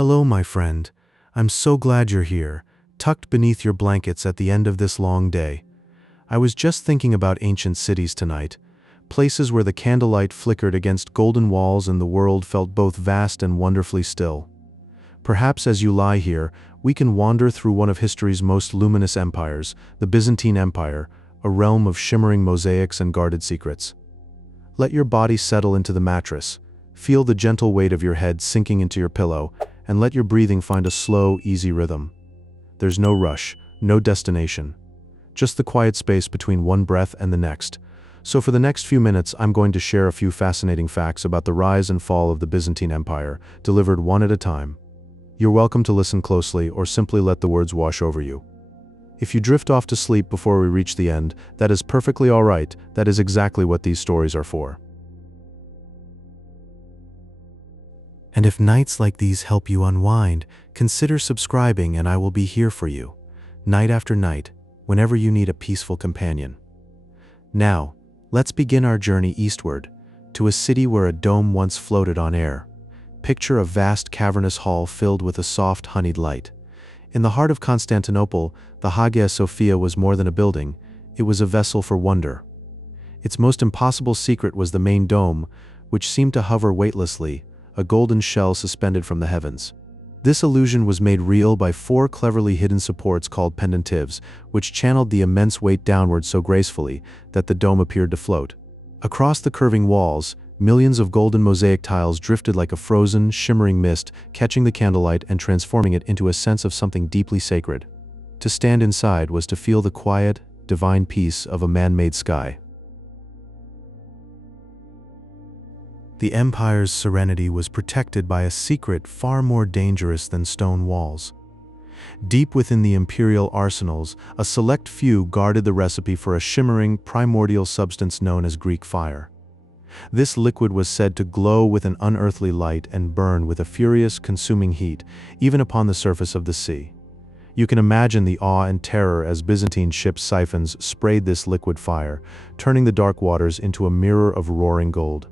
Hello, my friend. I'm so glad you're here, tucked beneath your blankets at the end of this long day. I was just thinking about ancient cities tonight, places where the candlelight flickered against golden walls and the world felt both vast and wonderfully still. Perhaps as you lie here, we can wander through one of history's most luminous empires, the Byzantine Empire, a realm of shimmering mosaics and guarded secrets. Let your body settle into the mattress, feel the gentle weight of your head sinking into your pillow, and let your breathing find a slow, easy rhythm. There's no rush, no destination. Just the quiet space between one breath and the next. So for the next few minutes, I'm going to share a few fascinating facts about the rise and fall of the Byzantine Empire, delivered one at a time. You're welcome to listen closely or simply let the words wash over you. If you drift off to sleep before we reach the end, that is perfectly all right. That is exactly what these stories are for. And if nights like these help you unwind, consider subscribing and I will be here for you, night after night, whenever you need a peaceful companion. Now, let's begin our journey eastward, to a city where a dome once floated on air. Picture a vast cavernous hall filled with a soft honeyed light. In the heart of Constantinople, the Hagia Sophia was more than a building, it was a vessel for wonder. Its most impossible secret was the main dome, which seemed to hover weightlessly, a golden shell suspended from the heavens. This illusion was made real by four cleverly hidden supports called pendentives, which channeled the immense weight downward so gracefully that the dome appeared to float. Across the curving walls, millions of golden mosaic tiles drifted like a frozen, shimmering mist, catching the candlelight and transforming it into a sense of something deeply sacred. To stand inside was to feel the quiet, divine peace of a man-made sky. The empire's serenity was protected by a secret far more dangerous than stone walls. Deep within the imperial arsenals, a select few guarded the recipe for a shimmering, primordial substance known as Greek fire. This liquid was said to glow with an unearthly light and burn with a furious, consuming heat, even upon the surface of the sea. You can imagine the awe and terror as Byzantine ships' siphons sprayed this liquid fire, turning the dark waters into a mirror of roaring gold.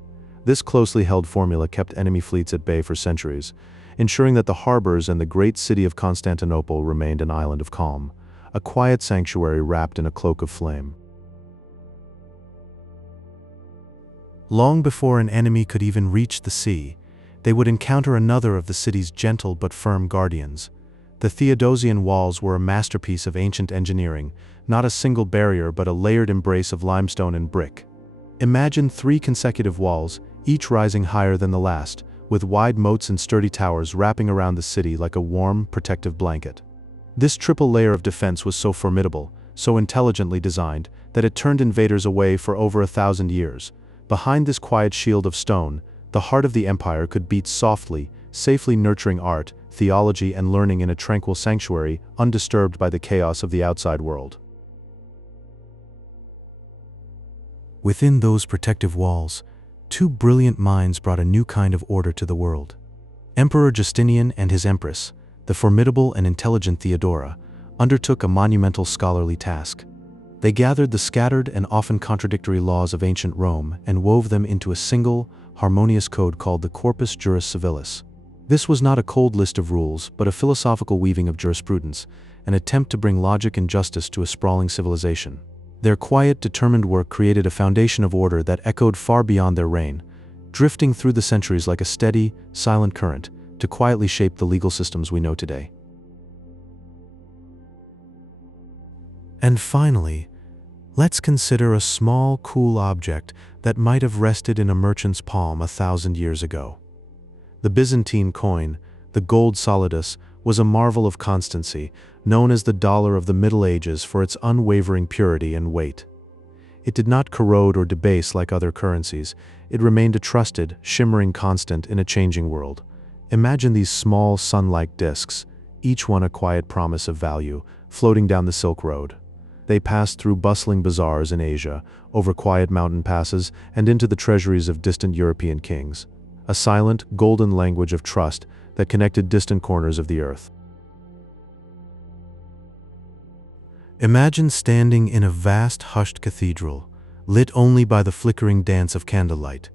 This closely held formula kept enemy fleets at bay for centuries, ensuring that the harbors and the great city of Constantinople remained an island of calm, a quiet sanctuary wrapped in a cloak of flame. Long before an enemy could even reach the sea, they would encounter another of the city's gentle but firm guardians. The Theodosian walls were a masterpiece of ancient engineering, not a single barrier but a layered embrace of limestone and brick. Imagine 3 consecutive walls, each rising higher than the last, with wide moats and sturdy towers wrapping around the city like a warm, protective blanket. This triple layer of defense was so formidable, so intelligently designed, that it turned invaders away for over 1,000 years. Behind this quiet shield of stone, the heart of the empire could beat softly, safely nurturing art, theology, and learning in a tranquil sanctuary, undisturbed by the chaos of the outside world. Within those protective walls, 2 brilliant minds brought a new kind of order to the world. Emperor Justinian and his empress, the formidable and intelligent Theodora, undertook a monumental scholarly task. They gathered the scattered and often contradictory laws of ancient Rome and wove them into a single, harmonious code called the Corpus Juris Civilis. This was not a cold list of rules, but a philosophical weaving of jurisprudence, an attempt to bring logic and justice to a sprawling civilization. Their quiet, determined work created a foundation of order that echoed far beyond their reign, drifting through the centuries like a steady, silent current to quietly shape the legal systems we know today. And finally, let's consider a small, cool object that might have rested in a merchant's palm 1,000 years ago. The Byzantine coin, the gold solidus, was a marvel of constancy, known as the dollar of the Middle Ages for its unwavering purity and weight. It did not corrode or debase like other currencies. It remained a trusted, shimmering constant in a changing world. Imagine these small, sun-like discs, each one a quiet promise of value, floating down the Silk Road. They passed through bustling bazaars in Asia, over quiet mountain passes, and into the treasuries of distant European kings. A silent, golden language of trust that connected distant corners of the earth. Imagine standing in a vast, hushed cathedral, lit only by the flickering dance of candlelight.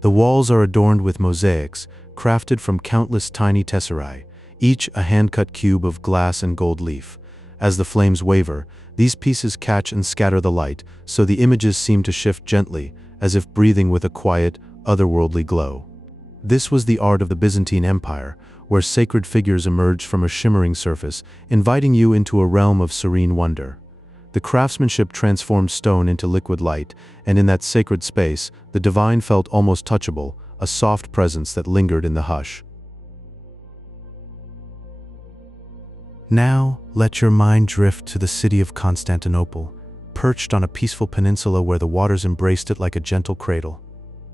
The walls are adorned with mosaics, crafted from countless tiny tesserae, each a hand-cut cube of glass and gold leaf. As the flames waver, these pieces catch and scatter the light, so the images seem to shift gently, as if breathing with a quiet, otherworldly glow. This was the art of the Byzantine Empire, where sacred figures emerged from a shimmering surface, inviting you into a realm of serene wonder. The craftsmanship transformed stone into liquid light, and in that sacred space, the divine felt almost touchable, a soft presence that lingered in the hush. Now, let your mind drift to the city of Constantinople, perched on a peaceful peninsula where the waters embraced it like a gentle cradle.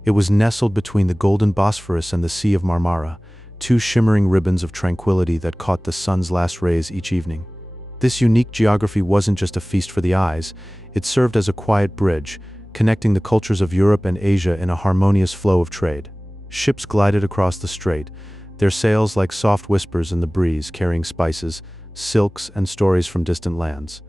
It was nestled between the golden Bosphorus and the Sea of Marmara, two shimmering ribbons of tranquility that caught the sun's last rays each evening. This unique geography wasn't just a feast for the eyes, it served as a quiet bridge, connecting the cultures of Europe and Asia in a harmonious flow of trade. Ships glided across the strait, their sails like soft whispers in the breeze, carrying spices, silks, and stories from distant lands.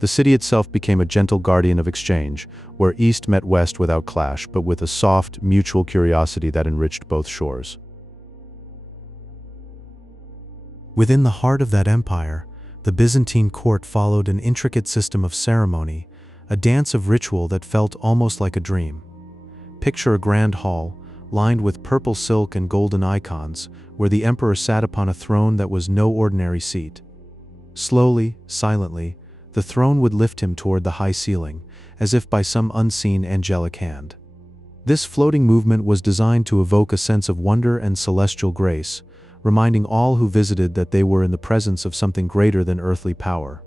The city itself became a gentle guardian of exchange, where East met West without clash, but with a soft, mutual curiosity that enriched both shores. Within the heart of that empire, the Byzantine court followed an intricate system of ceremony, a dance of ritual that felt almost like a dream. Picture a grand hall, lined with purple silk and golden icons, where the emperor sat upon a throne that was no ordinary seat. Slowly, silently, the throne would lift him toward the high ceiling, as if by some unseen angelic hand. This floating movement was designed to evoke a sense of wonder and celestial grace, reminding all who visited that they were in the presence of something greater than earthly power.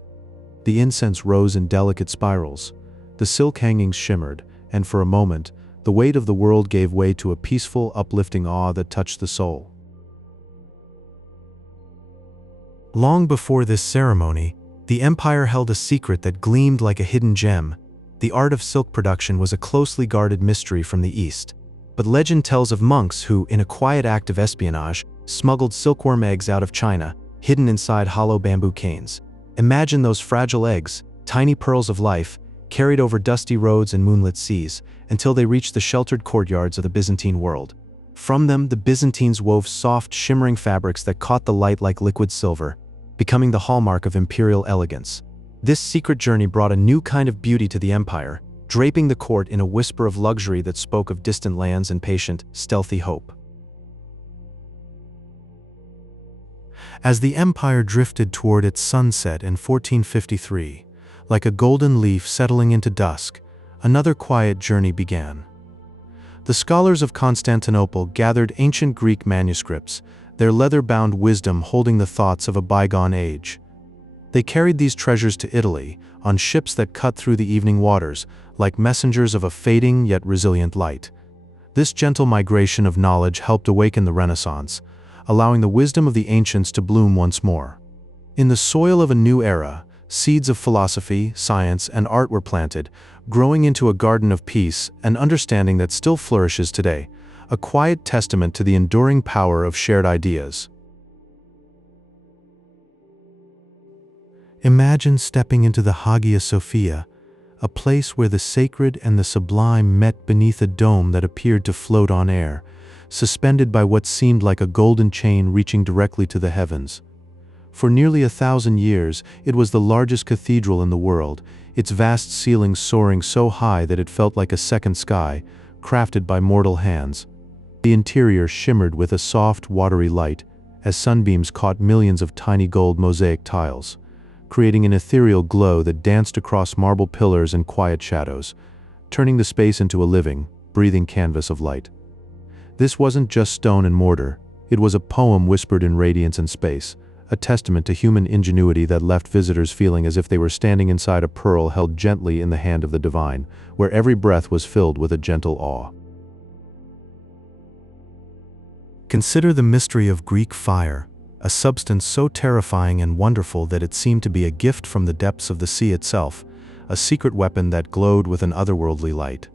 The incense rose in delicate spirals, the silk hangings shimmered, and for a moment, the weight of the world gave way to a peaceful, uplifting awe that touched the soul. Long before this ceremony, the empire held a secret that gleamed like a hidden gem. The art of silk production was a closely guarded mystery from the East. But legend tells of monks who, in a quiet act of espionage, smuggled silkworm eggs out of China, hidden inside hollow bamboo canes. Imagine those fragile eggs, tiny pearls of life, carried over dusty roads and moonlit seas, until they reached the sheltered courtyards of the Byzantine world. From them, the Byzantines wove soft, shimmering fabrics that caught the light like liquid silver, becoming the hallmark of imperial elegance. This secret journey brought a new kind of beauty to the empire, draping the court in a whisper of luxury that spoke of distant lands and patient, stealthy hope. As the empire drifted toward its sunset in 1453, like a golden leaf settling into dusk, another quiet journey began. The scholars of Constantinople gathered ancient Greek manuscripts, their leather-bound wisdom holding the thoughts of a bygone age. They carried these treasures to Italy, on ships that cut through the evening waters, like messengers of a fading yet resilient light. This gentle migration of knowledge helped awaken the Renaissance, allowing the wisdom of the ancients to bloom once more. In the soil of a new era, seeds of philosophy, science, and art were planted, growing into a garden of peace and understanding that still flourishes today, a quiet testament to the enduring power of shared ideas. Imagine stepping into the Hagia Sophia, a place where the sacred and the sublime met beneath a dome that appeared to float on air, suspended by what seemed like a golden chain reaching directly to the heavens. For nearly 1,000 years, it was the largest cathedral in the world, its vast ceilings soaring so high that it felt like a second sky, crafted by mortal hands. The interior shimmered with a soft, watery light, as sunbeams caught millions of tiny gold mosaic tiles, creating an ethereal glow that danced across marble pillars and quiet shadows, turning the space into a living, breathing canvas of light. This wasn't just stone and mortar, it was a poem whispered in radiance and space, a testament to human ingenuity that left visitors feeling as if they were standing inside a pearl held gently in the hand of the divine, where every breath was filled with a gentle awe. Consider the mystery of Greek fire, a substance so terrifying and wonderful that it seemed to be a gift from the depths of the sea itself, a secret weapon that glowed with an otherworldly light.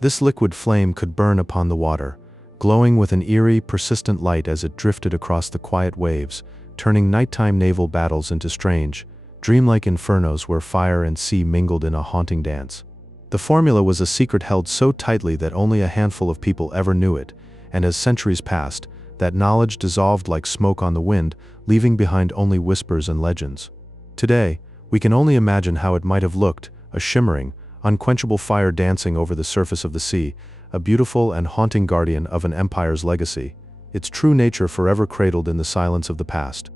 This liquid flame could burn upon the water, glowing with an eerie, persistent light as it drifted across the quiet waves, turning nighttime naval battles into strange, dreamlike infernos where fire and sea mingled in a haunting dance. The formula was a secret held so tightly that only a handful of people ever knew it, and as centuries passed, That knowledge dissolved like smoke on the wind, leaving behind only whispers and legends. Today, we can only imagine how it might have looked, a shimmering, unquenchable fire dancing over the surface of the sea, a beautiful and haunting guardian of an empire's legacy, its true nature forever cradled in the silence of the past.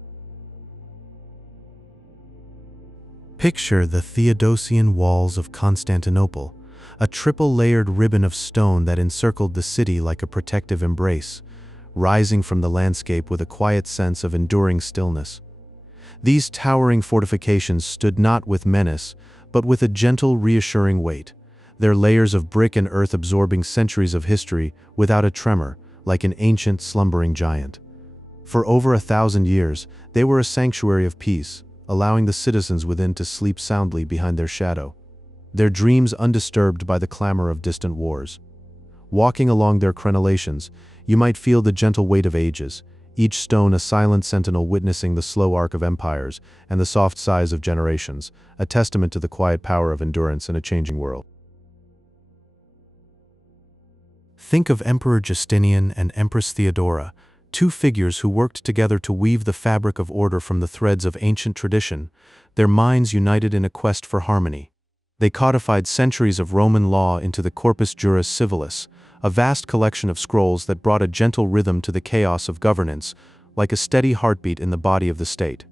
Picture the Theodosian walls of Constantinople, a triple-layered ribbon of stone that encircled the city like a protective embrace, rising from the landscape with a quiet sense of enduring stillness. These towering fortifications stood not with menace, but with a gentle, reassuring weight, their layers of brick and earth absorbing centuries of history without a tremor, like an ancient, slumbering giant. For over 1,000 years, they were a sanctuary of peace, allowing the citizens within to sleep soundly behind their shadow, their dreams undisturbed by the clamor of distant wars. Walking along their crenellations, you might feel the gentle weight of ages, each stone a silent sentinel witnessing the slow arc of empires and the soft sighs of generations, a testament to the quiet power of endurance in a changing world. Think of Emperor Justinian and Empress Theodora, two figures who worked together to weave the fabric of order from the threads of ancient tradition, their minds united in a quest for harmony. They codified centuries of Roman law into the Corpus Juris Civilis, a vast collection of scrolls that brought a gentle rhythm to the chaos of governance, like a steady heartbeat in the body of the state.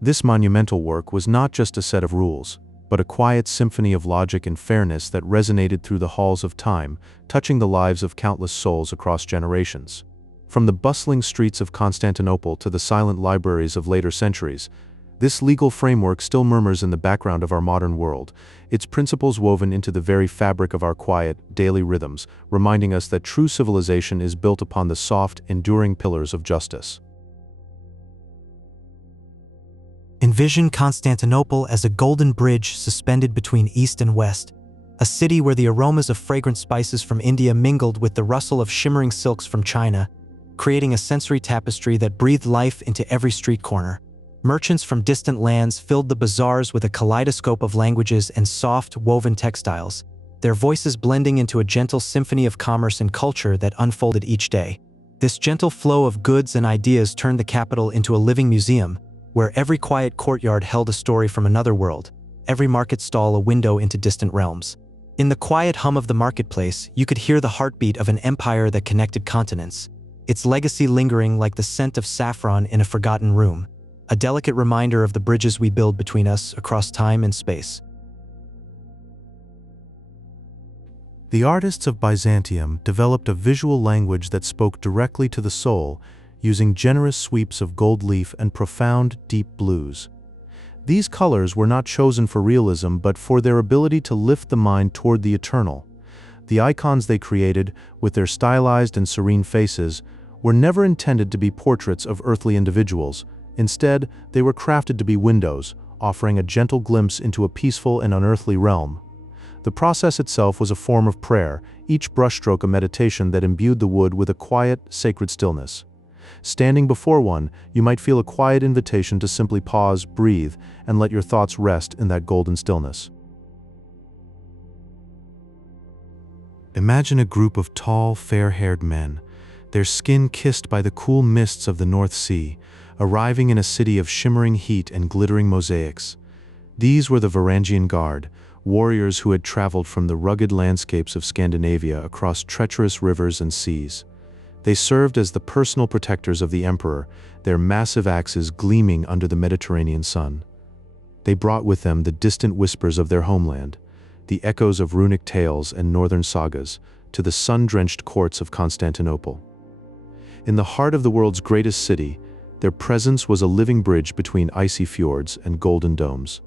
This monumental work was not just a set of rules, but a quiet symphony of logic and fairness that resonated through the halls of time, touching the lives of countless souls across generations. From the bustling streets of Constantinople to the silent libraries of later centuries, this legal framework still murmurs in the background of our modern world, its principles woven into the very fabric of our quiet, daily rhythms, reminding us that true civilization is built upon the soft, enduring pillars of justice. Envision Constantinople as a golden bridge suspended between East and West, a city where the aromas of fragrant spices from India mingled with the rustle of shimmering silks from China, creating a sensory tapestry that breathed life into every street corner. Merchants from distant lands filled the bazaars with a kaleidoscope of languages and soft, woven textiles, their voices blending into a gentle symphony of commerce and culture that unfolded each day. This gentle flow of goods and ideas turned the capital into a living museum, where every quiet courtyard held a story from another world, every market stall a window into distant realms. In the quiet hum of the marketplace, you could hear the heartbeat of an empire that connected continents, its legacy lingering like the scent of saffron in a forgotten room, a delicate reminder of the bridges we build between us across time and space. The artists of Byzantium developed a visual language that spoke directly to the soul, using generous sweeps of gold leaf and profound, deep blues. These colors were not chosen for realism but for their ability to lift the mind toward the eternal. The icons they created, with their stylized and serene faces, were never intended to be portraits of earthly individuals. Instead, they were crafted to be windows, offering a gentle glimpse into a peaceful and unearthly realm. The process itself was a form of prayer, each brushstroke a meditation that imbued the wood with a quiet, sacred stillness. Standing before one, you might feel a quiet invitation to simply pause, breathe, and let your thoughts rest in that golden stillness. Imagine a group of tall, fair-haired men, their skin kissed by the cool mists of the North Sea, arriving in a city of shimmering heat and glittering mosaics. These were the Varangian Guard, warriors who had traveled from the rugged landscapes of Scandinavia across treacherous rivers and seas. They served as the personal protectors of the emperor, their massive axes gleaming under the Mediterranean sun. They brought with them the distant whispers of their homeland, the echoes of runic tales and northern sagas, to the sun-drenched courts of Constantinople. In the heart of the world's greatest city, their presence was a living bridge between icy fjords and golden domes,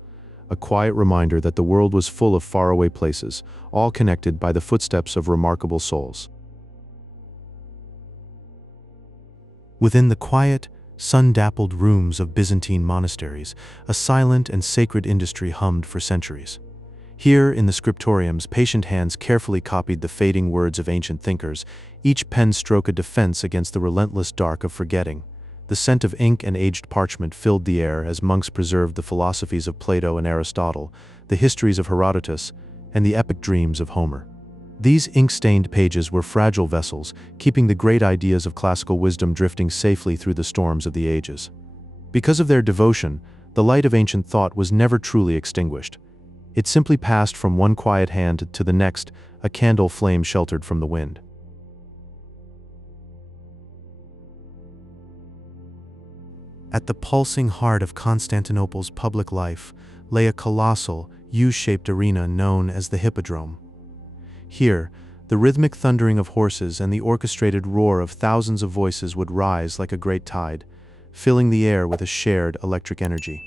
a quiet reminder that the world was full of faraway places, all connected by the footsteps of remarkable souls. Within the quiet, sun-dappled rooms of Byzantine monasteries, a silent and sacred industry hummed for centuries. Here, in the scriptoriums, patient hands carefully copied the fading words of ancient thinkers, each pen stroke a defense against the relentless dark of forgetting. The scent of ink and aged parchment filled the air as monks preserved the philosophies of Plato and Aristotle, the histories of Herodotus, and the epic dreams of Homer. These ink-stained pages were fragile vessels, keeping the great ideas of classical wisdom drifting safely through the storms of the ages. Because of their devotion, the light of ancient thought was never truly extinguished. It simply passed from one quiet hand to the next, a candle flame sheltered from the wind. At the pulsing heart of Constantinople's public life lay a colossal, U-shaped arena known as the Hippodrome. Here, the rhythmic thundering of horses and the orchestrated roar of thousands of voices would rise like a great tide, filling the air with a shared electric energy.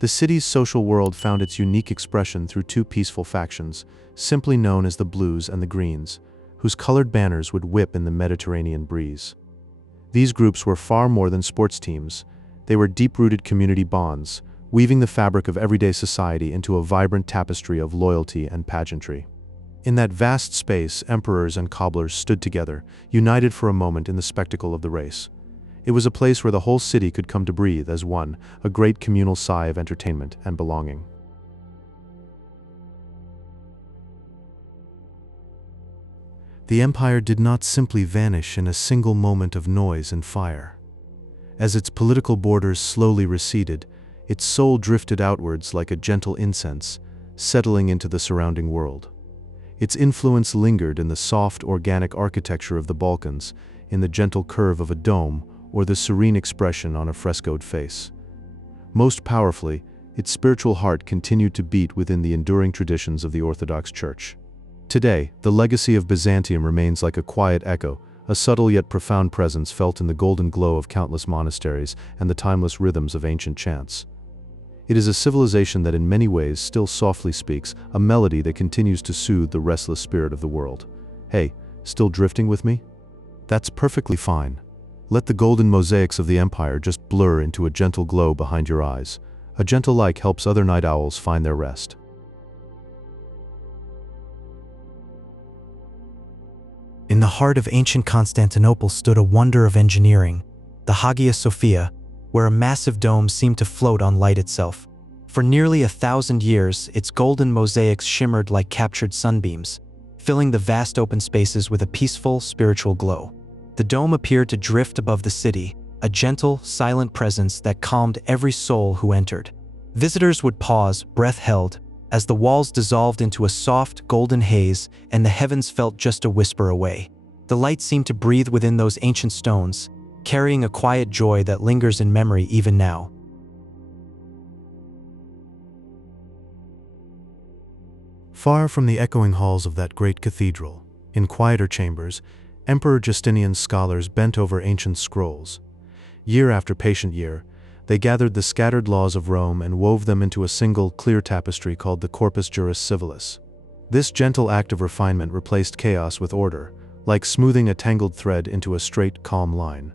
The city's social world found its unique expression through two peaceful factions, simply known as the Blues and the Greens, whose colored banners would whip in the Mediterranean breeze. These groups were far more than sports teams. They were deep-rooted community bonds, weaving the fabric of everyday society into a vibrant tapestry of loyalty and pageantry. In that vast space, emperors and cobblers stood together, united for a moment in the spectacle of the race. It was a place where the whole city could come to breathe as one, a great communal sigh of entertainment and belonging. The empire did not simply vanish in a single moment of noise and fire. As its political borders slowly receded, its soul drifted outwards like a gentle incense, settling into the surrounding world. Its influence lingered in the soft, organic architecture of the Balkans, in the gentle curve of a dome, or the serene expression on a frescoed face. Most powerfully, its spiritual heart continued to beat within the enduring traditions of the Orthodox Church. Today, the legacy of Byzantium remains like a quiet echo, a subtle yet profound presence felt in the golden glow of countless monasteries and the timeless rhythms of ancient chants. It is a civilization that in many ways still softly speaks, a melody that continues to soothe the restless spirit of the world. Hey, still drifting with me? That's perfectly fine. Let the golden mosaics of the empire just blur into a gentle glow behind your eyes. A gentle light helps other night owls find their rest. In the heart of ancient Constantinople stood a wonder of engineering, the Hagia Sophia, where a massive dome seemed to float on light itself. For nearly 1,000 years, its golden mosaics shimmered like captured sunbeams, filling the vast open spaces with a peaceful, spiritual glow. The dome appeared to drift above the city, a gentle, silent presence that calmed every soul who entered. Visitors would pause, breath held, as the walls dissolved into a soft, golden haze and the heavens felt just a whisper away. The light seemed to breathe within those ancient stones, carrying a quiet joy that lingers in memory even now. Far from the echoing halls of that great cathedral, in quieter chambers, Emperor Justinian's scholars bent over ancient scrolls. Year after patient year, they gathered the scattered laws of Rome and wove them into a single, clear tapestry called the Corpus Juris Civilis. This gentle act of refinement replaced chaos with order, like smoothing a tangled thread into a straight, calm line.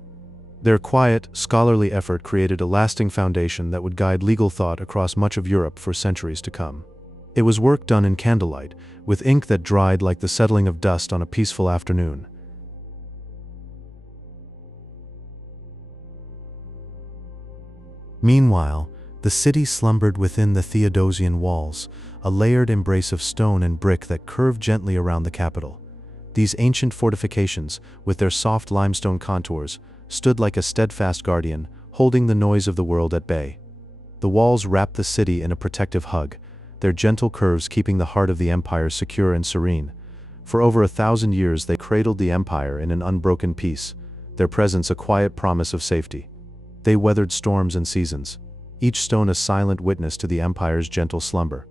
Their quiet, scholarly effort created a lasting foundation that would guide legal thought across much of Europe for centuries to come. It was work done in candlelight, with ink that dried like the settling of dust on a peaceful afternoon. Meanwhile, the city slumbered within the Theodosian walls, a layered embrace of stone and brick that curved gently around the capital. These ancient fortifications, with their soft limestone contours, stood like a steadfast guardian, holding the noise of the world at bay. The walls wrapped the city in a protective hug, their gentle curves keeping the heart of the empire secure and serene. For over 1,000 years they cradled the empire in an unbroken peace, their presence a quiet promise of safety. They weathered storms and seasons, each stone a silent witness to the empire's gentle slumber.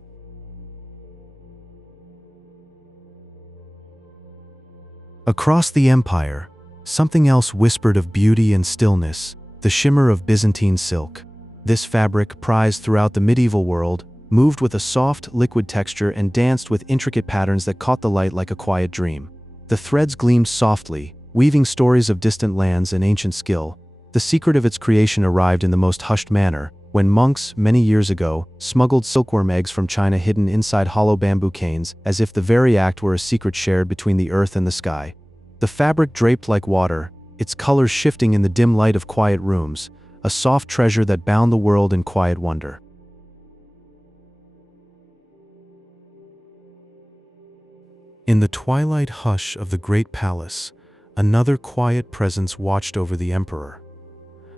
Across the empire, something else whispered of beauty and stillness, the shimmer of Byzantine silk. This fabric, prized throughout the medieval world, moved with a soft, liquid texture and danced with intricate patterns that caught the light like a quiet dream. The threads gleamed softly, weaving stories of distant lands and ancient skill. The secret of its creation arrived in the most hushed manner, when monks, many years ago, smuggled silkworm eggs from China hidden inside hollow bamboo canes, as if the very act were a secret shared between the earth and the sky. The fabric draped like water, its colors shifting in the dim light of quiet rooms, a soft treasure that bound the world in quiet wonder. In the twilight hush of the great palace, another quiet presence watched over the emperor.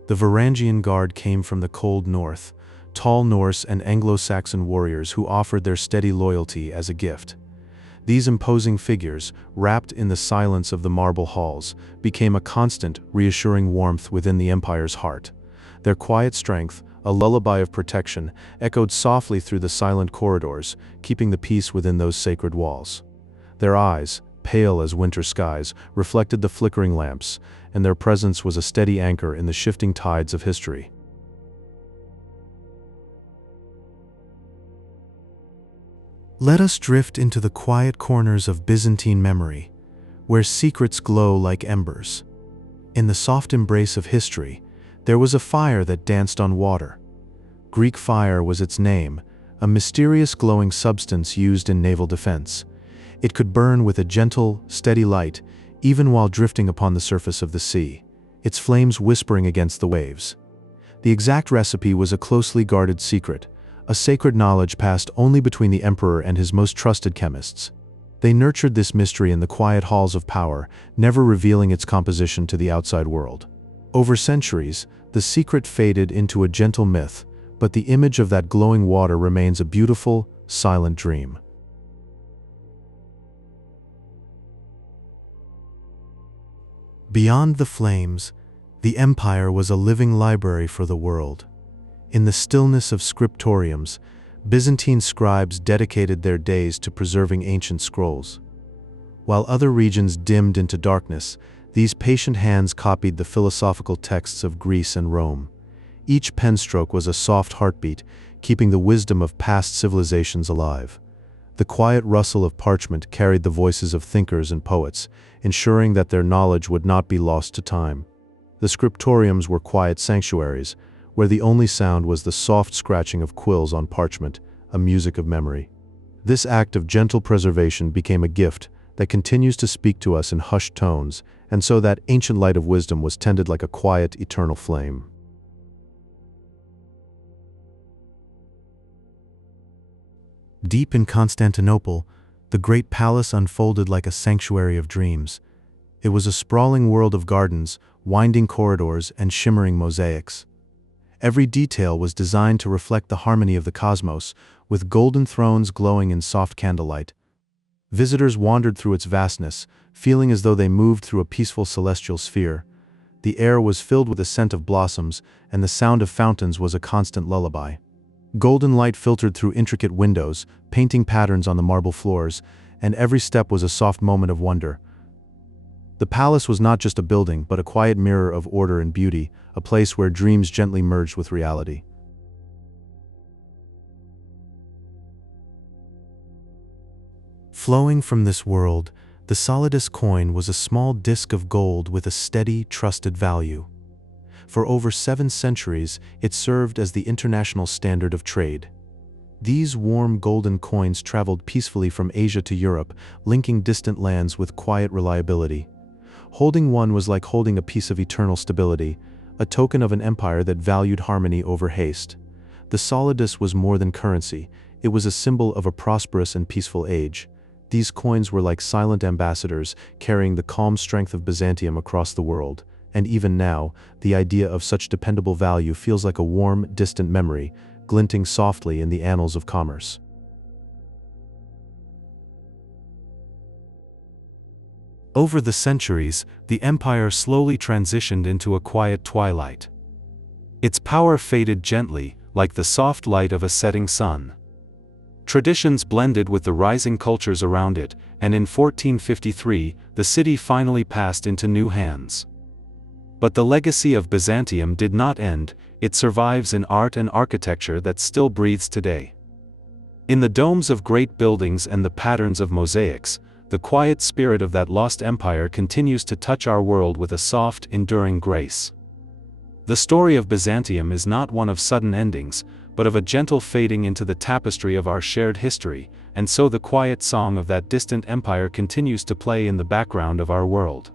The Varangian Guard came from the cold north, tall Norse and Anglo-Saxon warriors who offered their steady loyalty as a gift. These imposing figures, wrapped in the silence of the marble halls, became a constant, reassuring warmth within the empire's heart. Their quiet strength, a lullaby of protection, echoed softly through the silent corridors, keeping the peace within those sacred walls. Their eyes, pale as winter skies, reflected the flickering lamps, and their presence was a steady anchor in the shifting tides of history. Let us drift into the quiet corners of Byzantine memory, where secrets glow like embers. In the soft embrace of history, there was a fire that danced on water. Greek fire was its name, a mysterious glowing substance used in naval defense. It could burn with a gentle, steady light, even while drifting upon the surface of the sea, its flames whispering against the waves. The exact recipe was a closely guarded secret, a sacred knowledge passed only between the emperor and his most trusted chemists. They nurtured this mystery in the quiet halls of power, never revealing its composition to the outside world. Over centuries, the secret faded into a gentle myth, but the image of that glowing water remains a beautiful, silent dream. Beyond the flames, the empire was a living library for the world. In the stillness of scriptoriums, Byzantine scribes dedicated their days to preserving ancient scrolls. While other regions dimmed into darkness, these patient hands copied the philosophical texts of Greece and Rome. Each penstroke was a soft heartbeat, keeping the wisdom of past civilizations alive. The quiet rustle of parchment carried the voices of thinkers and poets, ensuring that their knowledge would not be lost to time. The scriptoriums were quiet sanctuaries, where the only sound was the soft scratching of quills on parchment, a music of memory. This act of gentle preservation became a gift that continues to speak to us in hushed tones, and so that ancient light of wisdom was tended like a quiet, eternal flame. Deep in Constantinople, the great palace unfolded like a sanctuary of dreams. It was a sprawling world of gardens, winding corridors, and shimmering mosaics. Every detail was designed to reflect the harmony of the cosmos, with golden thrones glowing in soft candlelight. Visitors wandered through its vastness, feeling as though they moved through a peaceful celestial sphere. The air was filled with the scent of blossoms, and the sound of fountains was a constant lullaby. Golden light filtered through intricate windows, painting patterns on the marble floors, and every step was a soft moment of wonder. The palace was not just a building, but a quiet mirror of order and beauty, a place where dreams gently merged with reality. Flowing from this world, the solidus coin was a small disc of gold with a steady, trusted value. For over 7 centuries, it served as the international standard of trade. These warm golden coins traveled peacefully from Asia to Europe, linking distant lands with quiet reliability. Holding one was like holding a piece of eternal stability, a token of an empire that valued harmony over haste. The solidus was more than currency, it was a symbol of a prosperous and peaceful age. These coins were like silent ambassadors, carrying the calm strength of Byzantium across the world. And even now, the idea of such dependable value feels like a warm, distant memory, glinting softly in the annals of commerce. Over the centuries, the empire slowly transitioned into a quiet twilight. Its power faded gently, like the soft light of a setting sun. Traditions blended with the rising cultures around it, and in 1453, the city finally passed into new hands. But the legacy of Byzantium did not end, it survives in art and architecture that still breathes today. In the domes of great buildings and the patterns of mosaics, the quiet spirit of that lost empire continues to touch our world with a soft, enduring grace. The story of Byzantium is not one of sudden endings, but of a gentle fading into the tapestry of our shared history, and so the quiet song of that distant empire continues to play in the background of our world.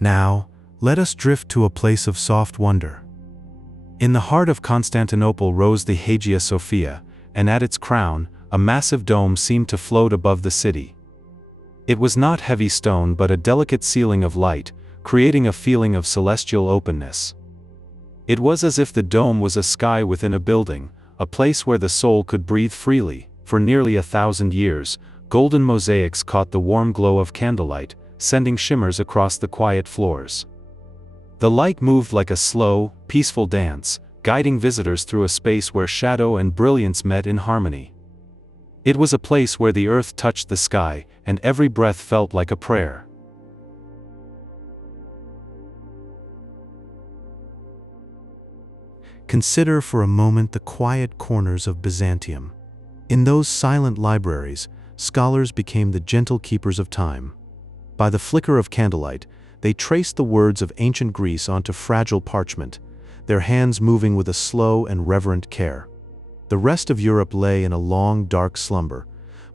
Now, let us drift to a place of soft wonder. In the heart of Constantinople rose the Hagia Sophia, and at its crown, a massive dome seemed to float above the city. It was not heavy stone but a delicate ceiling of light, creating a feeling of celestial openness. It was as if the dome was a sky within a building, a place where the soul could breathe freely. For nearly 1,000 years, golden mosaics caught the warm glow of candlelight, sending shimmers across the quiet floors. The light moved like a slow, peaceful dance, guiding visitors through a space where shadow and brilliance met in harmony. It was a place where the earth touched the sky, and every breath felt like a prayer. Consider for a moment the quiet corners of Byzantium. In those silent libraries, scholars became the gentle keepers of time. By the flicker of candlelight, they traced the words of ancient Greece onto fragile parchment, their hands moving with a slow and reverent care. The rest of Europe lay in a long, dark slumber,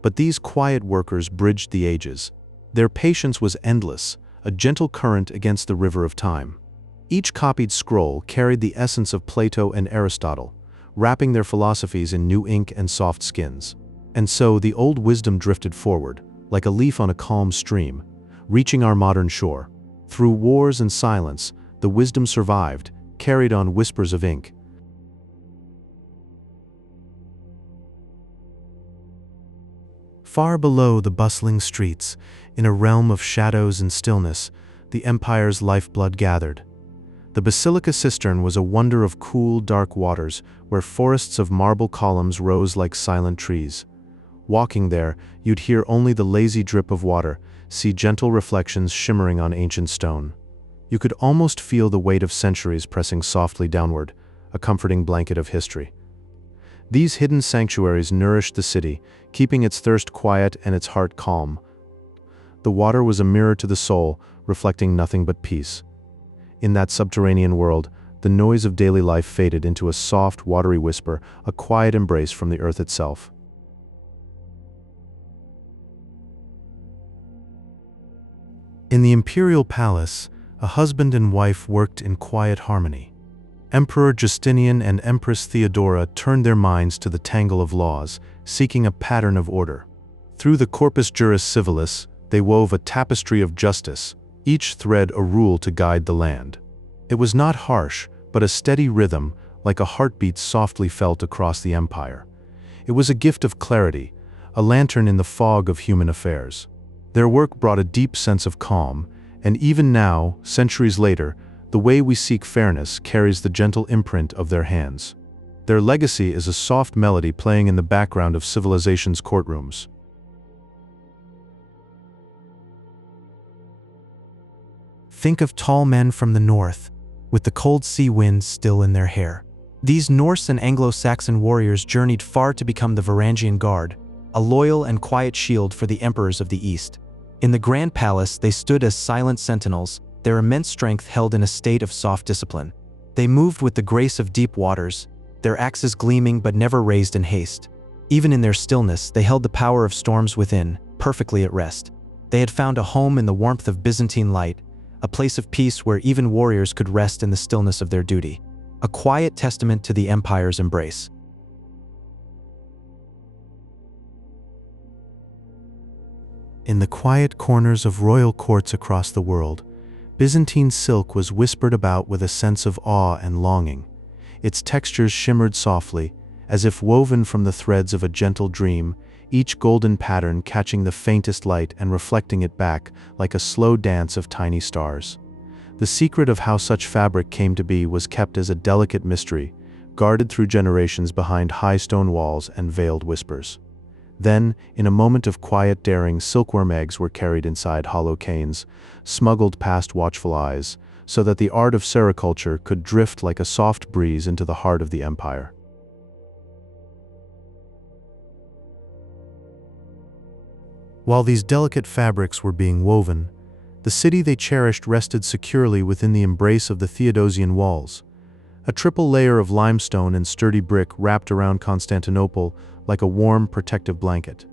but these quiet workers bridged the ages. Their patience was endless, a gentle current against the river of time. Each copied scroll carried the essence of Plato and Aristotle, wrapping their philosophies in new ink and soft skins. And so the old wisdom drifted forward, like a leaf on a calm stream, reaching our modern shore. Through wars and silence, the wisdom survived, carried on whispers of ink. Far below the bustling streets, in a realm of shadows and stillness, the empire's lifeblood gathered. The basilica cistern was a wonder of cool, dark waters, where forests of marble columns rose like silent trees. Walking there, you'd hear only the lazy drip of water, see gentle reflections shimmering on ancient stone. You could almost feel the weight of centuries pressing softly downward, a comforting blanket of history. These hidden sanctuaries nourished the city, keeping its thirst quiet and its heart calm. The water was a mirror to the soul, reflecting nothing but peace. In that subterranean world, the noise of daily life faded into a soft, watery whisper, a quiet embrace from the earth itself. In the imperial palace, a husband and wife worked in quiet harmony. Emperor Justinian and Empress Theodora turned their minds to the tangle of laws, seeking a pattern of order. Through the Corpus Juris Civilis, they wove a tapestry of justice, each thread a rule to guide the land. It was not harsh, but a steady rhythm, like a heartbeat softly felt across the empire. It was a gift of clarity, a lantern in the fog of human affairs. Their work brought a deep sense of calm, and even now, centuries later, the way we seek fairness carries the gentle imprint of their hands. Their legacy is a soft melody playing in the background of civilization's courtrooms. Think of tall men from the north, with the cold sea winds still in their hair. These Norse and Anglo-Saxon warriors journeyed far to become the Varangian Guard, a loyal and quiet shield for the emperors of the East. In the Grand Palace, they stood as silent sentinels, their immense strength held in a state of soft discipline. They moved with the grace of deep waters, their axes gleaming but never raised in haste. Even in their stillness, they held the power of storms within, perfectly at rest. They had found a home in the warmth of Byzantine light, a place of peace where even warriors could rest in the stillness of their duty. A quiet testament to the empire's embrace. In the quiet corners of royal courts across the world, Byzantine silk was whispered about with a sense of awe and longing. Its textures shimmered softly, as if woven from the threads of a gentle dream, each golden pattern catching the faintest light and reflecting it back like a slow dance of tiny stars. The secret of how such fabric came to be was kept as a delicate mystery, guarded through generations behind high stone walls and veiled whispers. Then, in a moment of quiet daring, silkworm eggs were carried inside hollow canes, smuggled past watchful eyes, so that the art of sericulture could drift like a soft breeze into the heart of the empire. While these delicate fabrics were being woven, the city they cherished rested securely within the embrace of the Theodosian walls. A triple layer of limestone and sturdy brick wrapped around Constantinople like a warm, protective blanket.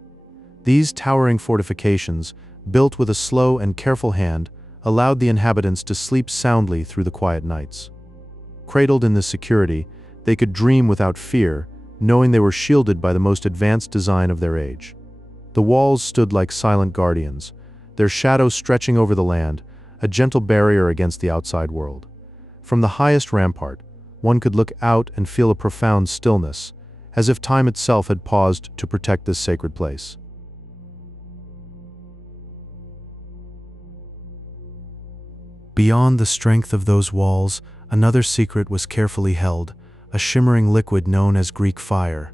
These towering fortifications, built with a slow and careful hand, allowed the inhabitants to sleep soundly through the quiet nights. Cradled in this security, they could dream without fear, knowing they were shielded by the most advanced design of their age. The walls stood like silent guardians, their shadows stretching over the land, a gentle barrier against the outside world. From the highest rampart, one could look out and feel a profound stillness, as if time itself had paused to protect this sacred place. Beyond the strength of those walls, another secret was carefully held, a shimmering liquid known as Greek fire.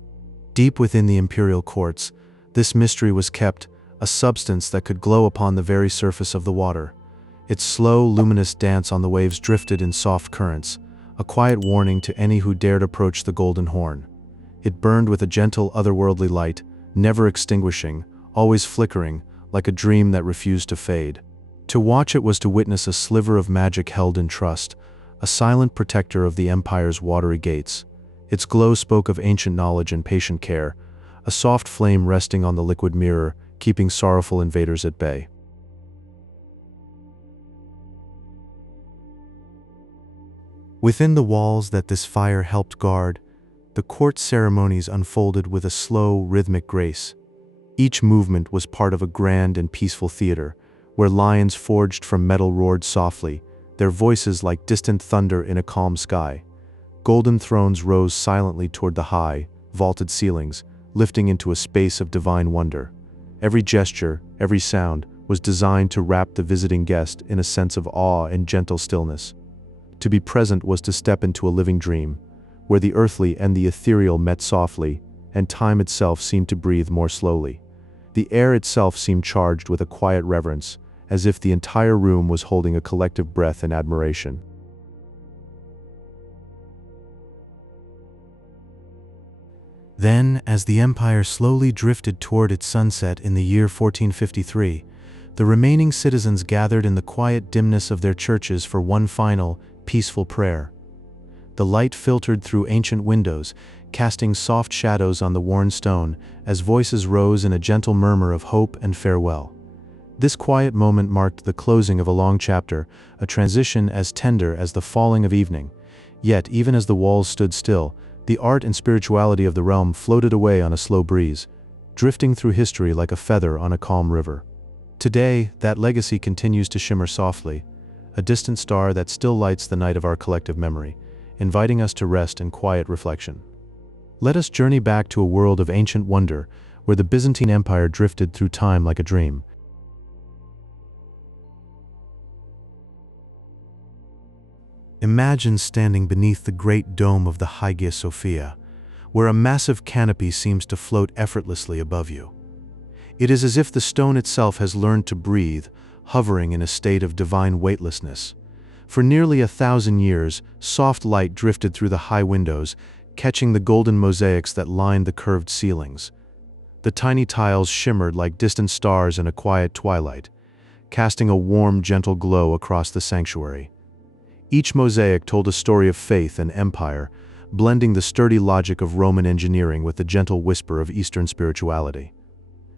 Deep within the imperial courts, this mystery was kept, a substance that could glow upon the very surface of the water. Its slow, luminous dance on the waves drifted in soft currents, a quiet warning to any who dared approach the golden horn. It burned with a gentle, otherworldly light, never extinguishing, always flickering, like a dream that refused to fade. To watch it was to witness a sliver of magic held in trust, a silent protector of the empire's watery gates. Its glow spoke of ancient knowledge and patient care, a soft flame resting on the liquid mirror, keeping sorrowful invaders at bay. Within the walls that this fire helped guard, the court ceremonies unfolded with a slow, rhythmic grace. Each movement was part of a grand and peaceful theater, where lions forged from metal roared softly, their voices like distant thunder in a calm sky. Golden thrones rose silently toward the high, vaulted ceilings, lifting into a space of divine wonder. Every gesture, every sound, was designed to wrap the visiting guest in a sense of awe and gentle stillness. To be present was to step into a living dream, where the earthly and the ethereal met softly, and time itself seemed to breathe more slowly. The air itself seemed charged with a quiet reverence, as if the entire room was holding a collective breath in admiration. Then, as the empire slowly drifted toward its sunset in the year 1453, the remaining citizens gathered in the quiet dimness of their churches for one final, peaceful prayer. The light filtered through ancient windows, casting soft shadows on the worn stone, as voices rose in a gentle murmur of hope and farewell. This quiet moment marked the closing of a long chapter, a transition as tender as the falling of evening. Yet, even as the walls stood still, the art and spirituality of the realm floated away on a slow breeze, drifting through history like a feather on a calm river. Today, that legacy continues to shimmer softly, a distant star that still lights the night of our collective memory, inviting us to rest in quiet reflection. Let us journey back to a world of ancient wonder, where the Byzantine Empire drifted through time like a dream. Imagine standing beneath the great dome of the Hagia Sophia, where a massive canopy seems to float effortlessly above you. It is as if the stone itself has learned to breathe, hovering in a state of divine weightlessness. For nearly 1,000 years, soft light drifted through the high windows, catching the golden mosaics that lined the curved ceilings. The tiny tiles shimmered like distant stars in a quiet twilight, casting a warm, gentle glow across the sanctuary. Each mosaic told a story of faith and empire, blending the sturdy logic of Roman engineering with the gentle whisper of Eastern spirituality.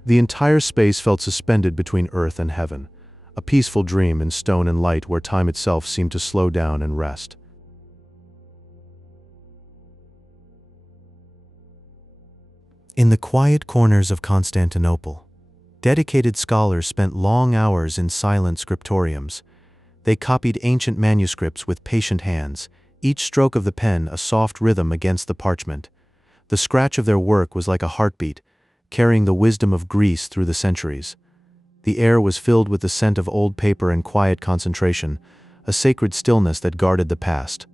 The entire space felt suspended between earth and heaven, a peaceful dream in stone and light where time itself seemed to slow down and rest. In the quiet corners of Constantinople, dedicated scholars spent long hours in silent scriptoriums. They copied ancient manuscripts with patient hands, each stroke of the pen a soft rhythm against the parchment. The scratch of their work was like a heartbeat, carrying the wisdom of Greece through the centuries. The air was filled with the scent of old paper and quiet concentration, a sacred stillness that guarded the past.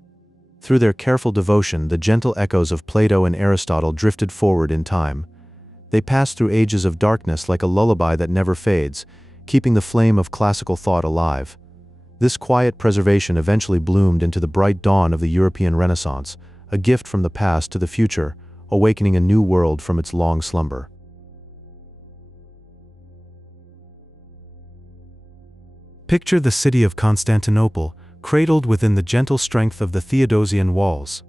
Through their careful devotion, the gentle echoes of Plato and Aristotle drifted forward in time. They passed through ages of darkness like a lullaby that never fades, keeping the flame of classical thought alive. This quiet preservation eventually bloomed into the bright dawn of the European Renaissance, a gift from the past to the future, awakening a new world from its long slumber. Picture the city of Constantinople, cradled within the gentle strength of the Theodosian walls.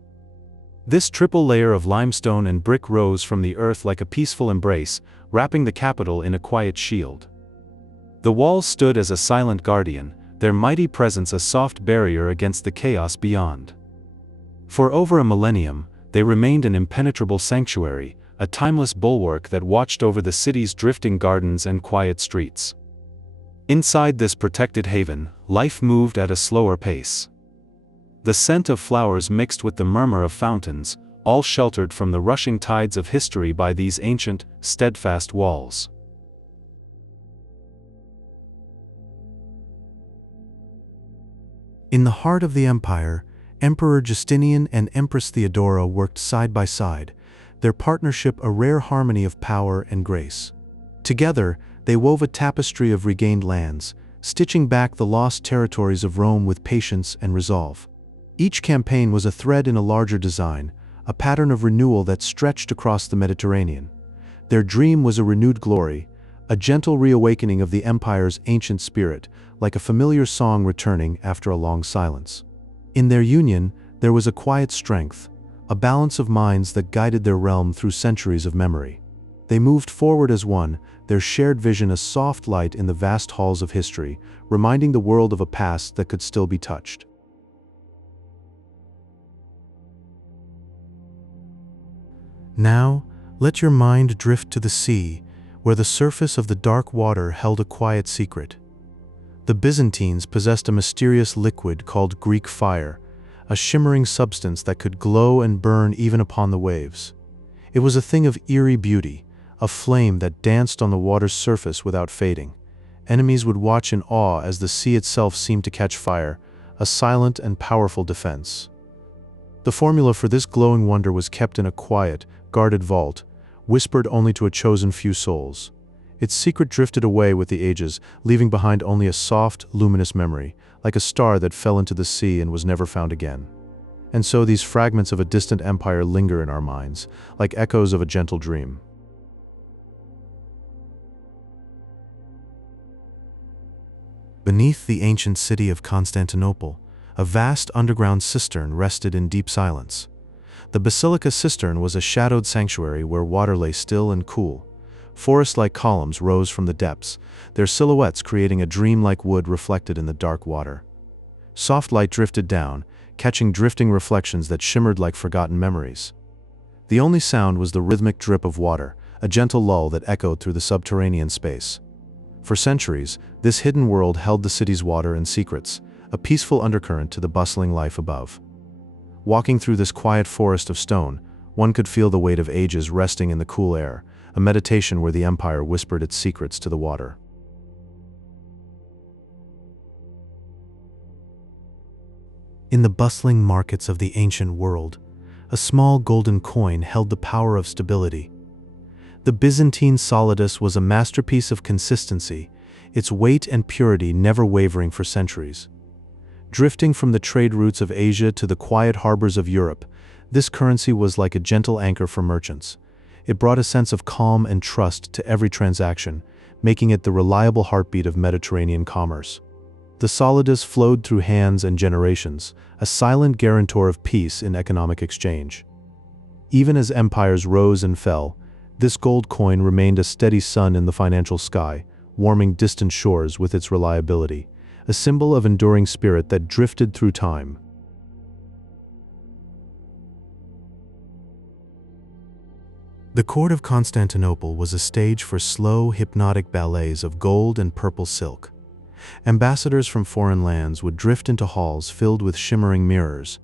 This triple layer of limestone and brick rose from the earth like a peaceful embrace, wrapping the capital in a quiet shield. The walls stood as a silent guardian, their mighty presence a soft barrier against the chaos beyond. For over a millennium, they remained an impenetrable sanctuary, a timeless bulwark that watched over the city's drifting gardens and quiet streets. Inside this protected haven, life moved at a slower pace. The scent of flowers mixed with the murmur of fountains, all sheltered from the rushing tides of history by these ancient, steadfast walls. In the heart of the empire, Emperor Justinian and Empress Theodora worked side by side, their partnership a rare harmony of power and grace. Together, they wove a tapestry of regained lands, stitching back the lost territories of Rome with patience and resolve. Each campaign was a thread in a larger design, a pattern of renewal that stretched across the Mediterranean. Their dream was a renewed glory, a gentle reawakening of the empire's ancient spirit, like a familiar song returning after a long silence. In their union, there was a quiet strength, a balance of minds that guided their realm through centuries of memory. They moved forward as one, their shared vision a soft light in the vast halls of history, reminding the world of a past that could still be touched. Now, let your mind drift to the sea, where the surface of the dark water held a quiet secret. The Byzantines possessed a mysterious liquid called Greek fire, a shimmering substance that could glow and burn even upon the waves. It was a thing of eerie beauty, a flame that danced on the water's surface without fading. Enemies would watch in awe as the sea itself seemed to catch fire, a silent and powerful defense. The formula for this glowing wonder was kept in a quiet, guarded vault, whispered only to a chosen few souls. Its secret drifted away with the ages, leaving behind only a soft, luminous memory, like a star that fell into the sea and was never found again. And so these fragments of a distant empire linger in our minds, like echoes of a gentle dream. Beneath the ancient city of Constantinople, a vast underground cistern rested in deep silence. The basilica cistern was a shadowed sanctuary where water lay still and cool. Forest-like columns rose from the depths, their silhouettes creating a dream-like wood reflected in the dark water. Soft light drifted down, catching drifting reflections that shimmered like forgotten memories. The only sound was the rhythmic drip of water, a gentle lull that echoed through the subterranean space. For centuries, this hidden world held the city's water and secrets, a peaceful undercurrent to the bustling life above. Walking through this quiet forest of stone, one could feel the weight of ages resting in the cool air, a meditation where the empire whispered its secrets to the water. In the bustling markets of the ancient world, a small golden coin held the power of stability. The Byzantine solidus was a masterpiece of consistency, its weight and purity never wavering for centuries. Drifting from the trade routes of Asia to the quiet harbors of Europe, this currency was like a gentle anchor for merchants. It brought a sense of calm and trust to every transaction, making it the reliable heartbeat of Mediterranean commerce. The solidus flowed through hands and generations, a silent guarantor of peace in economic exchange. Even as empires rose and fell, this gold coin remained a steady sun in the financial sky, warming distant shores with its reliability, a symbol of enduring spirit that drifted through time. The court of Constantinople was a stage for slow, hypnotic ballets of gold and purple silk. Ambassadors from foreign lands would drift into halls filled with shimmering mirrors.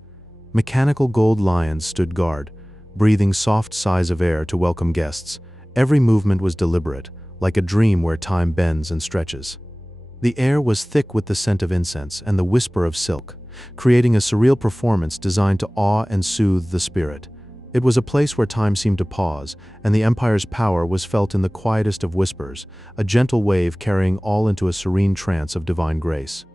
Mechanical gold lions stood guard, breathing soft sighs of air to welcome guests. Every movement was deliberate, like a dream where time bends and stretches. The air was thick with the scent of incense and the whisper of silk, creating a surreal performance designed to awe and soothe the spirit. It was a place where time seemed to pause, and the empire's power was felt in the quietest of whispers, a gentle wave carrying all into a serene trance of divine grace.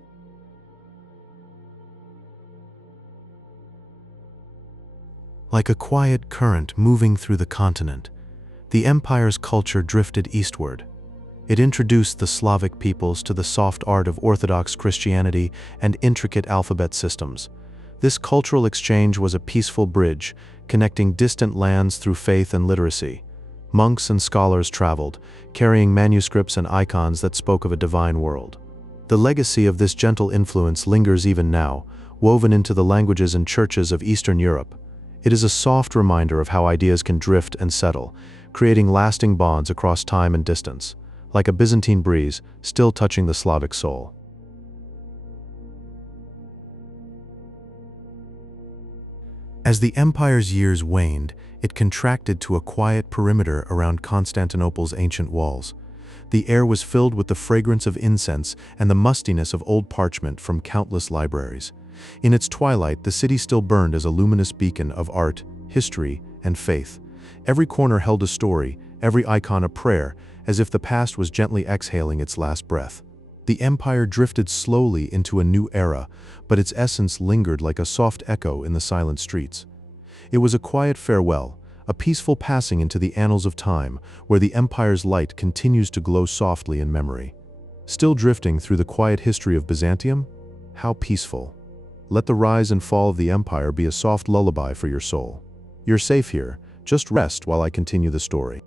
Like a quiet current moving through the continent, the empire's culture drifted eastward. It introduced the Slavic peoples to the soft art of Orthodox Christianity and intricate alphabet systems. This cultural exchange was a peaceful bridge, connecting distant lands through faith and literacy. Monks and scholars traveled, carrying manuscripts and icons that spoke of a divine world. The legacy of this gentle influence lingers even now, woven into the languages and churches of Eastern Europe. It is a soft reminder of how ideas can drift and settle, creating lasting bonds across time and distance, like a Byzantine breeze still touching the Slavic soul. As the empire's years waned, it contracted to a quiet perimeter around Constantinople's ancient walls. The air was filled with the fragrance of incense and the mustiness of old parchment from countless libraries. In its twilight, the city still burned as a luminous beacon of art, history, and faith. Every corner held a story, every icon a prayer, as if the past was gently exhaling its last breath. The empire drifted slowly into a new era, but its essence lingered like a soft echo in the silent streets. It was a quiet farewell, a peaceful passing into the annals of time, where the empire's light continues to glow softly in memory. Still drifting through the quiet history of Byzantium? How peaceful. Let the rise and fall of the empire be a soft lullaby for your soul. You're safe here, just rest while I continue the story.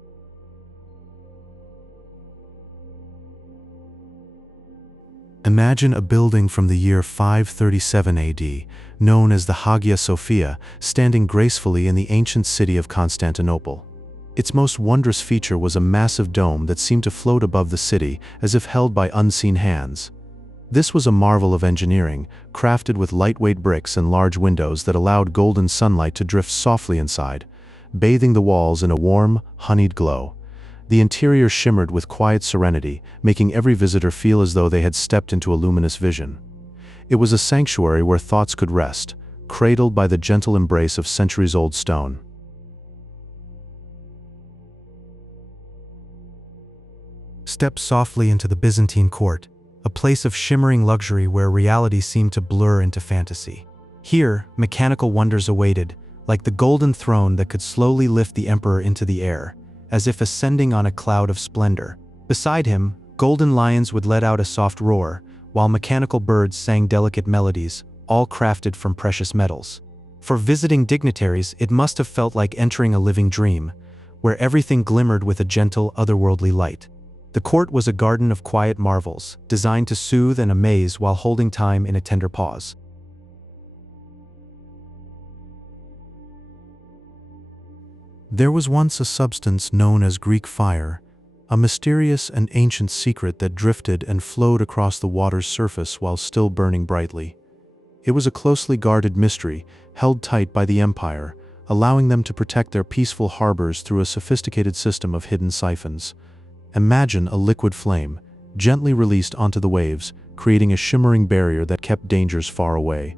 Imagine a building from the year 537 AD, known as the Hagia Sophia, standing gracefully in the ancient city of Constantinople. Its most wondrous feature was a massive dome that seemed to float above the city as if held by unseen hands. This was a marvel of engineering, crafted with lightweight bricks and large windows that allowed golden sunlight to drift softly inside, bathing the walls in a warm, honeyed glow. The interior shimmered with quiet serenity, making every visitor feel as though they had stepped into a luminous vision. It was a sanctuary where thoughts could rest, cradled by the gentle embrace of centuries-old stone. Step softly into the Byzantine court, a place of shimmering luxury where reality seemed to blur into fantasy. Here, mechanical wonders awaited, like the golden throne that could slowly lift the emperor into the air, as if ascending on a cloud of splendor. Beside him, golden lions would let out a soft roar, while mechanical birds sang delicate melodies, all crafted from precious metals. For visiting dignitaries, it must have felt like entering a living dream, where everything glimmered with a gentle, otherworldly light. The court was a garden of quiet marvels, designed to soothe and amaze while holding time in a tender pause. There was once a substance known as Greek fire, a mysterious and ancient secret that drifted and flowed across the water's surface while still burning brightly. It was a closely guarded mystery, held tight by the empire, allowing them to protect their peaceful harbors through a sophisticated system of hidden siphons. Imagine a liquid flame, gently released onto the waves, creating a shimmering barrier that kept dangers far away.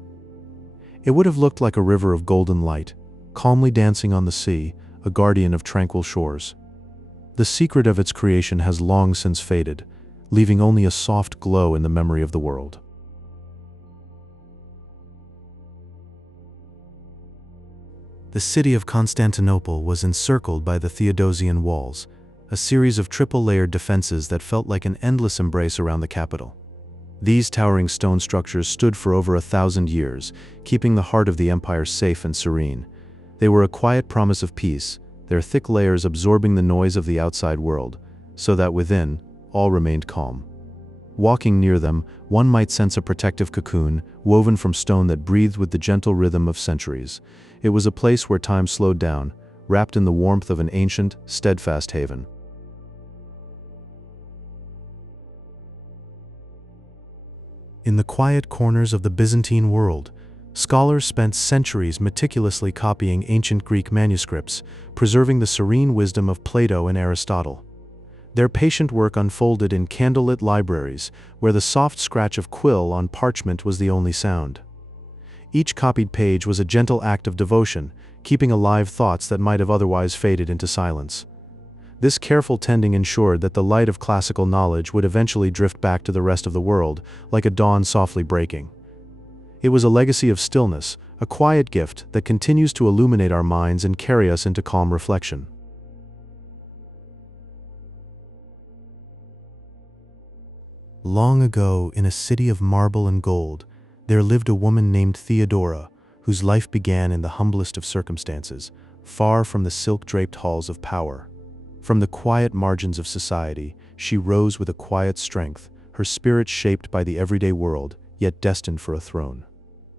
It would have looked like a river of golden light, calmly dancing on the sea, a guardian of tranquil shores. The secret of its creation has long since faded, leaving only a soft glow in the memory of the world. The city of Constantinople was encircled by the Theodosian walls, a series of triple-layered defenses that felt like an endless embrace around the capital. These towering stone structures stood for over 1,000 years, keeping the heart of the empire safe and serene. They were a quiet promise of peace, their thick layers absorbing the noise of the outside world, so that within, all remained calm. Walking near them, one might sense a protective cocoon, woven from stone that breathed with the gentle rhythm of centuries. It was a place where time slowed down, wrapped in the warmth of an ancient, steadfast haven. In the quiet corners of the Byzantine world, scholars spent centuries meticulously copying ancient Greek manuscripts, preserving the serene wisdom of Plato and Aristotle. Their patient work unfolded in candlelit libraries, where the soft scratch of quill on parchment was the only sound. Each copied page was a gentle act of devotion, keeping alive thoughts that might have otherwise faded into silence. This careful tending ensured that the light of classical knowledge would eventually drift back to the rest of the world, like a dawn softly breaking. It was a legacy of stillness, a quiet gift that continues to illuminate our minds and carry us into calm reflection. Long ago, in a city of marble and gold, there lived a woman named Theodora, whose life began in the humblest of circumstances, far from the silk-draped halls of power. From the quiet margins of society, she rose with a quiet strength, her spirit shaped by the everyday world, yet destined for a throne.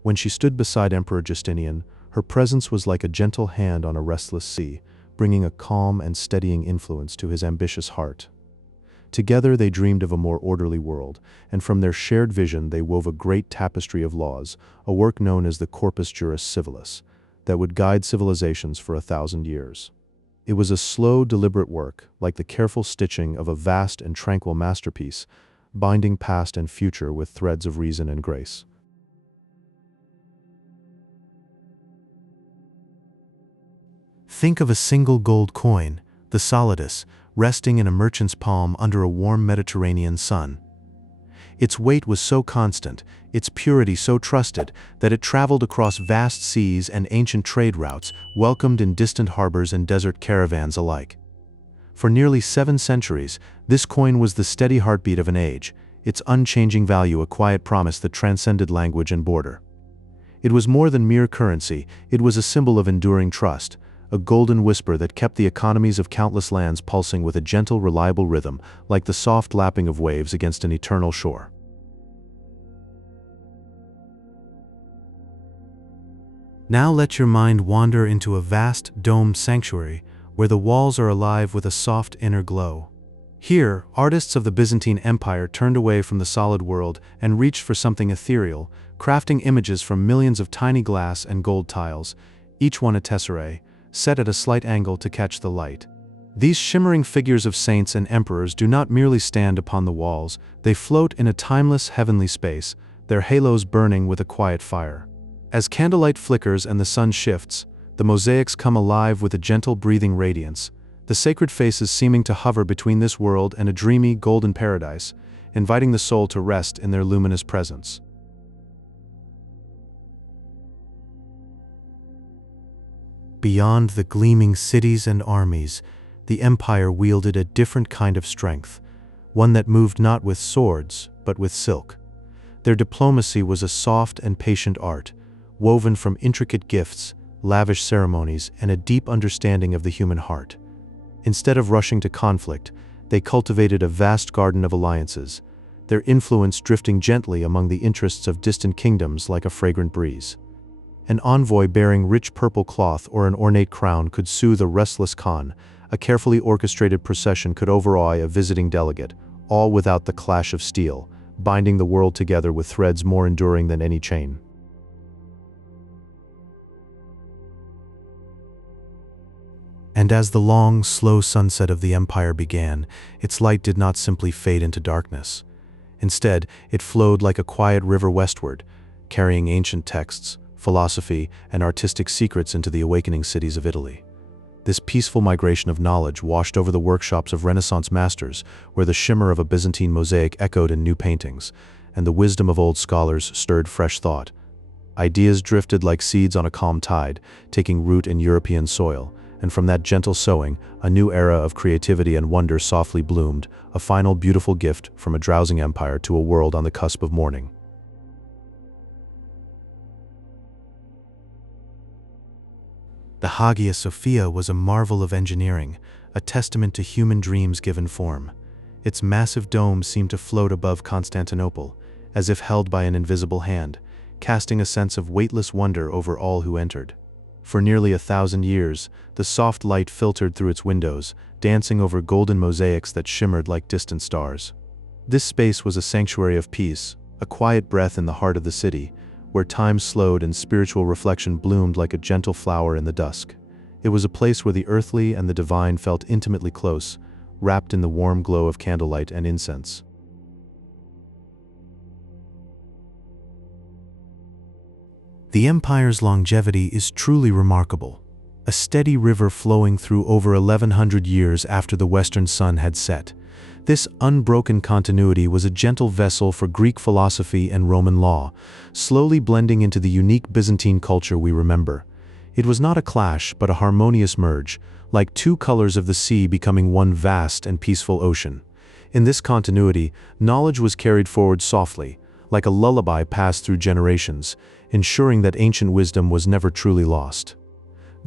When she stood beside Emperor Justinian, her presence was like a gentle hand on a restless sea, bringing a calm and steadying influence to his ambitious heart. Together they dreamed of a more orderly world, and from their shared vision they wove a great tapestry of laws, a work known as the Corpus Juris Civilis, that would guide civilizations for 1,000 years. It was a slow, deliberate work, like the careful stitching of a vast and tranquil masterpiece, binding past and future with threads of reason and grace. Think of a single gold coin, the solidus, resting in a merchant's palm under a warm Mediterranean sun. Its weight was so constant, its purity so trusted, that it traveled across vast seas and ancient trade routes, welcomed in distant harbors and desert caravans alike. For nearly 7 centuries, this coin was the steady heartbeat of an age, its unchanging value a quiet promise that transcended language and border. It was more than mere currency, it was a symbol of enduring trust, a golden whisper that kept the economies of countless lands pulsing with a gentle, reliable rhythm, like the soft lapping of waves against an eternal shore. Now let your mind wander into a vast, domed sanctuary, where the walls are alive with a soft inner glow. Here, artists of the Byzantine Empire turned away from the solid world and reached for something ethereal, crafting images from millions of tiny glass and gold tiles, each one a tesserae, set at a slight angle to catch the light. These shimmering figures of saints and emperors do not merely stand upon the walls, they float in a timeless heavenly space, their halos burning with a quiet fire. As candlelight flickers and the sun shifts, the mosaics come alive with a gentle breathing radiance, the sacred faces seeming to hover between this world and a dreamy, golden paradise, inviting the soul to rest in their luminous presence. Beyond the gleaming cities and armies, the empire wielded a different kind of strength, one that moved not with swords, but with silk. Their diplomacy was a soft and patient art, woven from intricate gifts, lavish ceremonies, and a deep understanding of the human heart. Instead of rushing to conflict, they cultivated a vast garden of alliances, their influence drifting gently among the interests of distant kingdoms like a fragrant breeze. An envoy bearing rich purple cloth or an ornate crown could soothe a restless Khan. A carefully orchestrated procession could overawe a visiting delegate, all without the clash of steel, binding the world together with threads more enduring than any chain. And as the long, slow sunset of the empire began, its light did not simply fade into darkness. Instead, it flowed like a quiet river westward, carrying ancient texts, philosophy, and artistic secrets into the awakening cities of Italy. This peaceful migration of knowledge washed over the workshops of Renaissance masters, where the shimmer of a Byzantine mosaic echoed in new paintings, and the wisdom of old scholars stirred fresh thought. Ideas drifted like seeds on a calm tide, taking root in European soil, and from that gentle sowing, a new era of creativity and wonder softly bloomed, a final beautiful gift from a drowsing empire to a world on the cusp of morning. The Hagia Sophia was a marvel of engineering, a testament to human dreams given form. Its massive dome seemed to float above Constantinople, as if held by an invisible hand, casting a sense of weightless wonder over all who entered. For nearly 1,000 years, the soft light filtered through its windows, dancing over golden mosaics that shimmered like distant stars. This space was a sanctuary of peace, a quiet breath in the heart of the city, where time slowed and spiritual reflection bloomed like a gentle flower in the dusk. It was a place where the earthly and the divine felt intimately close, wrapped in the warm glow of candlelight and incense. The empire's longevity is truly remarkable, a steady river flowing through over 1,100 years after the western sun had set. This unbroken continuity was a gentle vessel for Greek philosophy and Roman law, slowly blending into the unique Byzantine culture we remember. It was not a clash, but a harmonious merge, like two colors of the sea becoming one vast and peaceful ocean. In this continuity, knowledge was carried forward softly, like a lullaby passed through generations, ensuring that ancient wisdom was never truly lost.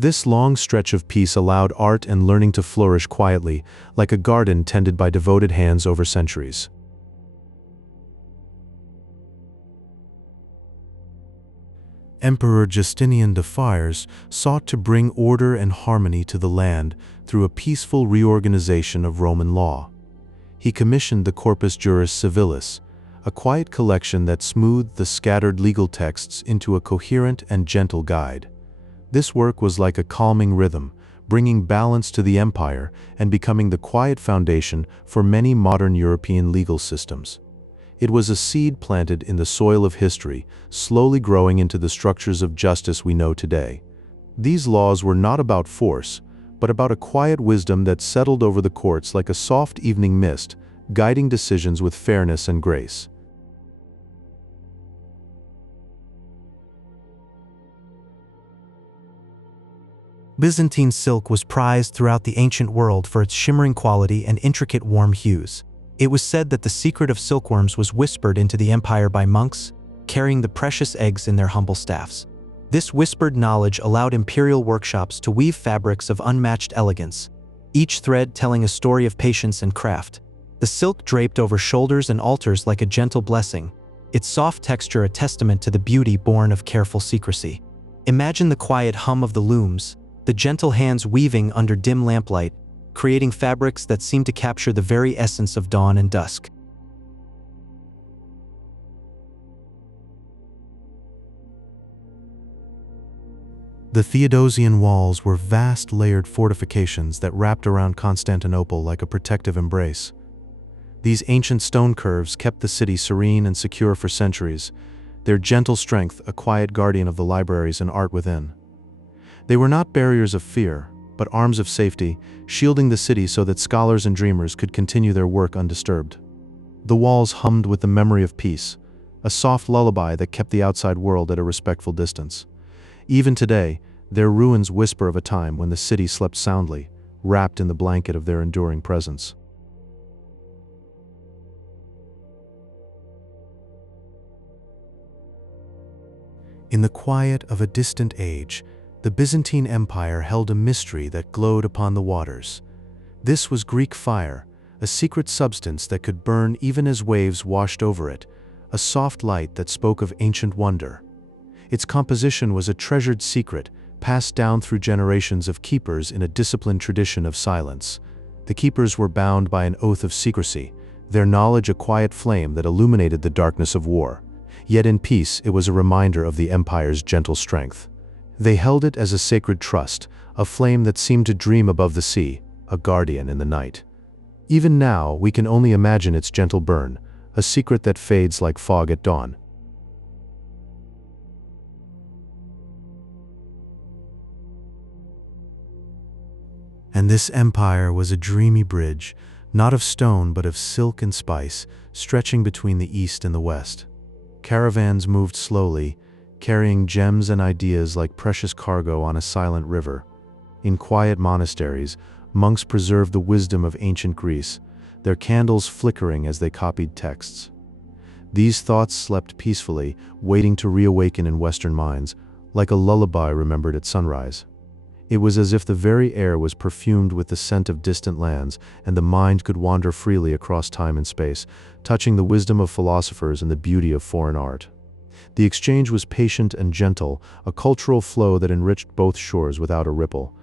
This long stretch of peace allowed art and learning to flourish quietly, like a garden tended by devoted hands over centuries. Emperor Justinian the Fires sought to bring order and harmony to the land through a peaceful reorganization of Roman law. He commissioned the Corpus Juris Civilis, a quiet collection that smoothed the scattered legal texts into a coherent and gentle guide. This work was like a calming rhythm, bringing balance to the empire and becoming the quiet foundation for many modern European legal systems. It was a seed planted in the soil of history, slowly growing into the structures of justice we know today. These laws were not about force, but about a quiet wisdom that settled over the courts like a soft evening mist, guiding decisions with fairness and grace. Byzantine silk was prized throughout the ancient world for its shimmering quality and intricate warm hues. It was said that the secret of silkworms was whispered into the empire by monks, carrying the precious eggs in their humble staffs. This whispered knowledge allowed imperial workshops to weave fabrics of unmatched elegance, each thread telling a story of patience and craft. The silk draped over shoulders and altars like a gentle blessing, its soft texture a testament to the beauty born of careful secrecy. Imagine the quiet hum of the looms, the gentle hands weaving under dim lamplight, creating fabrics that seem to capture the very essence of dawn and dusk. The Theodosian walls were vast layered fortifications that wrapped around Constantinople like a protective embrace. These ancient stone curves kept the city serene and secure for centuries, their gentle strength a quiet guardian of the libraries and art within. They were not barriers of fear, but arms of safety, shielding the city so that scholars and dreamers could continue their work undisturbed. The walls hummed with the memory of peace, a soft lullaby that kept the outside world at a respectful distance. Even today, their ruins whisper of a time when the city slept soundly, wrapped in the blanket of their enduring presence. In the quiet of a distant age, the Byzantine Empire held a mystery that glowed upon the waters. This was Greek fire, a secret substance that could burn even as waves washed over it, a soft light that spoke of ancient wonder. Its composition was a treasured secret, passed down through generations of keepers in a disciplined tradition of silence. The keepers were bound by an oath of secrecy, their knowledge a quiet flame that illuminated the darkness of war. Yet in peace, it was a reminder of the empire's gentle strength. They held it as a sacred trust, a flame that seemed to dream above the sea, a guardian in the night. Even now, we can only imagine its gentle burn, a secret that fades like fog at dawn. And this empire was a dreamy bridge, not of stone but of silk and spice, stretching between the east and the west. Caravans moved slowly, carrying gems and ideas like precious cargo on a silent river. In quiet monasteries, monks preserved the wisdom of ancient Greece, their candles flickering as they copied texts. These thoughts slept peacefully, waiting to reawaken in Western minds, like a lullaby remembered at sunrise. It was as if the very air was perfumed with the scent of distant lands, and the mind could wander freely across time and space, touching the wisdom of philosophers and the beauty of foreign art. The exchange was patient and gentle, a cultural flow that enriched both shores without a ripple.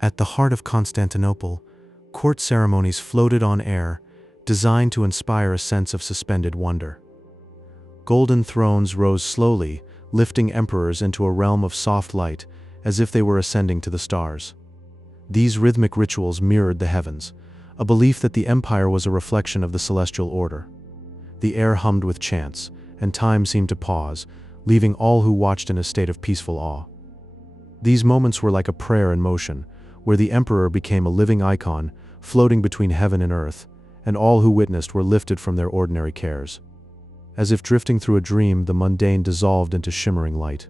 At the heart of Constantinople, court ceremonies floated on air, designed to inspire a sense of suspended wonder. Golden thrones rose slowly, lifting emperors into a realm of soft light, as if they were ascending to the stars. These rhythmic rituals mirrored the heavens, a belief that the empire was a reflection of the celestial order. The air hummed with chants, and time seemed to pause, leaving all who watched in a state of peaceful awe. These moments were like a prayer in motion, where the emperor became a living icon, floating between heaven and earth, and all who witnessed were lifted from their ordinary cares. As if drifting through a dream, the mundane dissolved into shimmering light.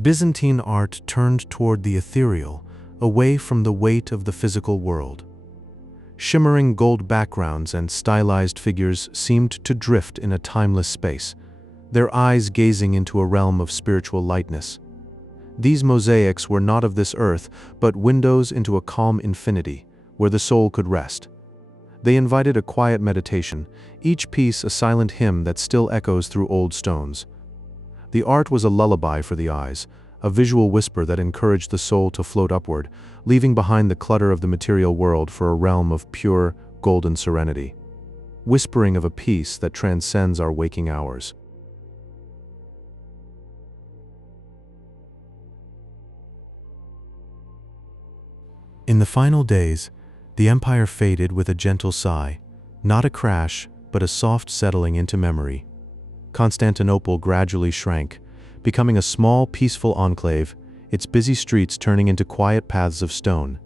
Byzantine art turned toward the ethereal, away from the weight of the physical world. Shimmering gold backgrounds and stylized figures seemed to drift in a timeless space, their eyes gazing into a realm of spiritual lightness. These mosaics were not of this earth, but windows into a calm infinity, where the soul could rest. They invited a quiet meditation, each piece a silent hymn that still echoes through old stones. The art was a lullaby for the eyes, a visual whisper that encouraged the soul to float upward, leaving behind the clutter of the material world for a realm of pure, golden serenity. Whispering of a peace that transcends our waking hours. In the final days, the empire faded with a gentle sigh, not a crash, but a soft settling into memory. Constantinople gradually shrank, becoming a small, peaceful enclave, its busy streets turning into quiet paths of stone.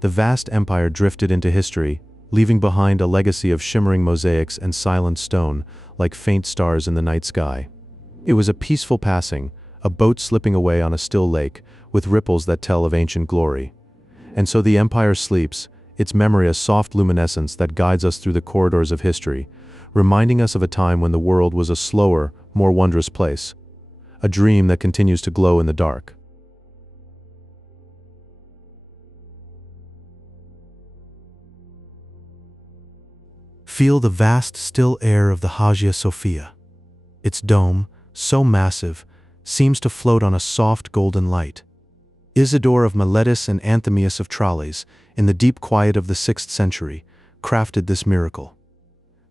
The vast empire drifted into history, leaving behind a legacy of shimmering mosaics and silent stone, like faint stars in the night sky. It was a peaceful passing, a boat slipping away on a still lake, with ripples that tell of ancient glory. And so the empire sleeps, its memory a soft luminescence that guides us through the corridors of history, reminding us of a time when the world was a slower, more wondrous place. A dream that continues to glow in the dark. Feel the vast, still air of the Hagia Sophia. Its dome, so massive, seems to float on a soft golden light. Isidore of Miletus and Anthemius of Tralles, in the deep quiet of the 6th century, crafted this miracle.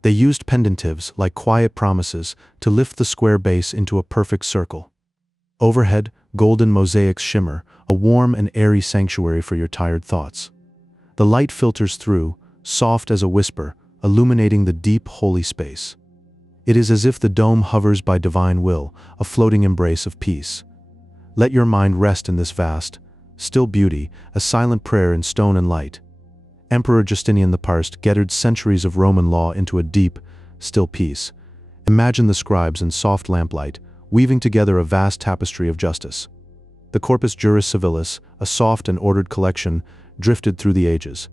They used pendentives, like quiet promises, to lift the square base into a perfect circle. Overhead, golden mosaics shimmer, a warm and airy sanctuary for your tired thoughts. The light filters through, soft as a whisper, illuminating the deep, holy space. It is as if the dome hovers by divine will, a floating embrace of peace. Let your mind rest in this vast, still beauty, a silent prayer in stone and light. Emperor Justinian I gathered centuries of Roman law into a deep, still peace. Imagine the scribes in soft lamplight, weaving together a vast tapestry of justice. The Corpus Juris Civilis, a soft and ordered collection, drifted through the ages.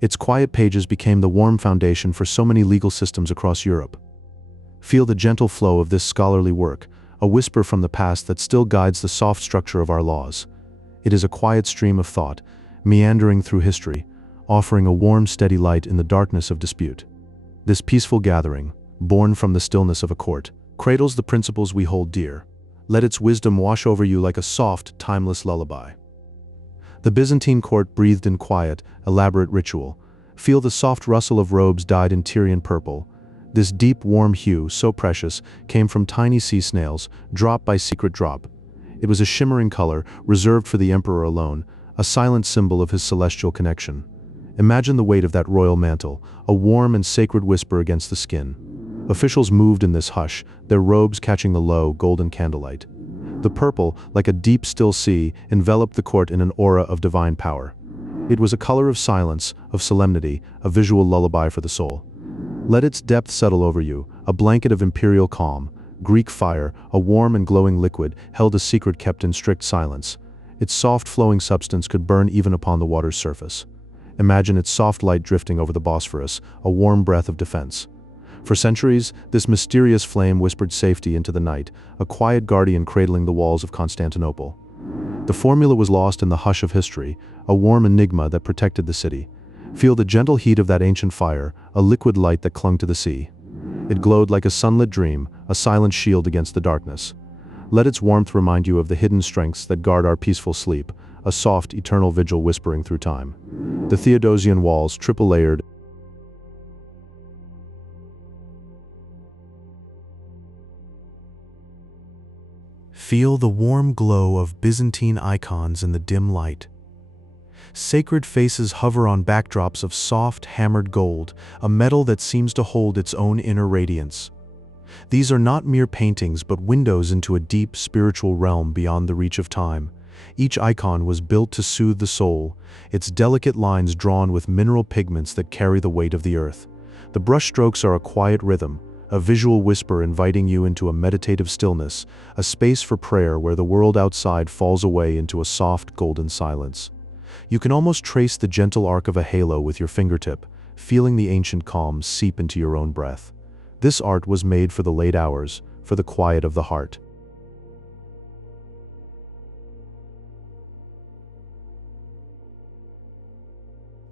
Its quiet pages became the warm foundation for so many legal systems across Europe. Feel the gentle flow of this scholarly work, a whisper from the past that still guides the soft structure of our laws. It is a quiet stream of thought, meandering through history, offering a warm, steady light in the darkness of dispute. This peaceful gathering, born from the stillness of a court, cradles the principles we hold dear. Let its wisdom wash over you like a soft, timeless lullaby. The Byzantine court breathed in quiet, elaborate ritual. Feel the soft rustle of robes dyed in Tyrian purple. This deep, warm hue, so precious, came from tiny sea snails, drop by secret drop. It was a shimmering color, reserved for the emperor alone, a silent symbol of his celestial connection. Imagine the weight of that royal mantle, a warm and sacred whisper against the skin. Officials moved in this hush, their robes catching the low, golden candlelight. The purple, like a deep, still sea, enveloped the court in an aura of divine power. It was a color of silence, of solemnity, a visual lullaby for the soul. Let its depth settle over you, a blanket of imperial calm. Greek fire, a warm and glowing liquid, held a secret kept in strict silence. Its soft flowing substance could burn even upon the water's surface. Imagine its soft light drifting over the Bosphorus, a warm breath of defense. For centuries, this mysterious flame whispered safety into the night, a quiet guardian cradling the walls of Constantinople. The formula was lost in the hush of history, a warm enigma that protected the city. Feel the gentle heat of that ancient fire, a liquid light that clung to the sea. It glowed like a sunlit dream, a silent shield against the darkness. Let its warmth remind you of the hidden strengths that guard our peaceful sleep, a soft, eternal vigil whispering through time. The Theodosian walls, triple-layered. Feel the warm glow of Byzantine icons in the dim light. Sacred faces hover on backdrops of soft, hammered gold, a metal that seems to hold its own inner radiance. These are not mere paintings but windows into a deep, spiritual realm beyond the reach of time. Each icon was built to soothe the soul, its delicate lines drawn with mineral pigments that carry the weight of the earth. The brushstrokes are a quiet rhythm, a visual whisper inviting you into a meditative stillness, a space for prayer where the world outside falls away into a soft, golden silence. You can almost trace the gentle arc of a halo with your fingertip, feeling the ancient calm seep into your own breath. This art was made for the late hours, for the quiet of the heart.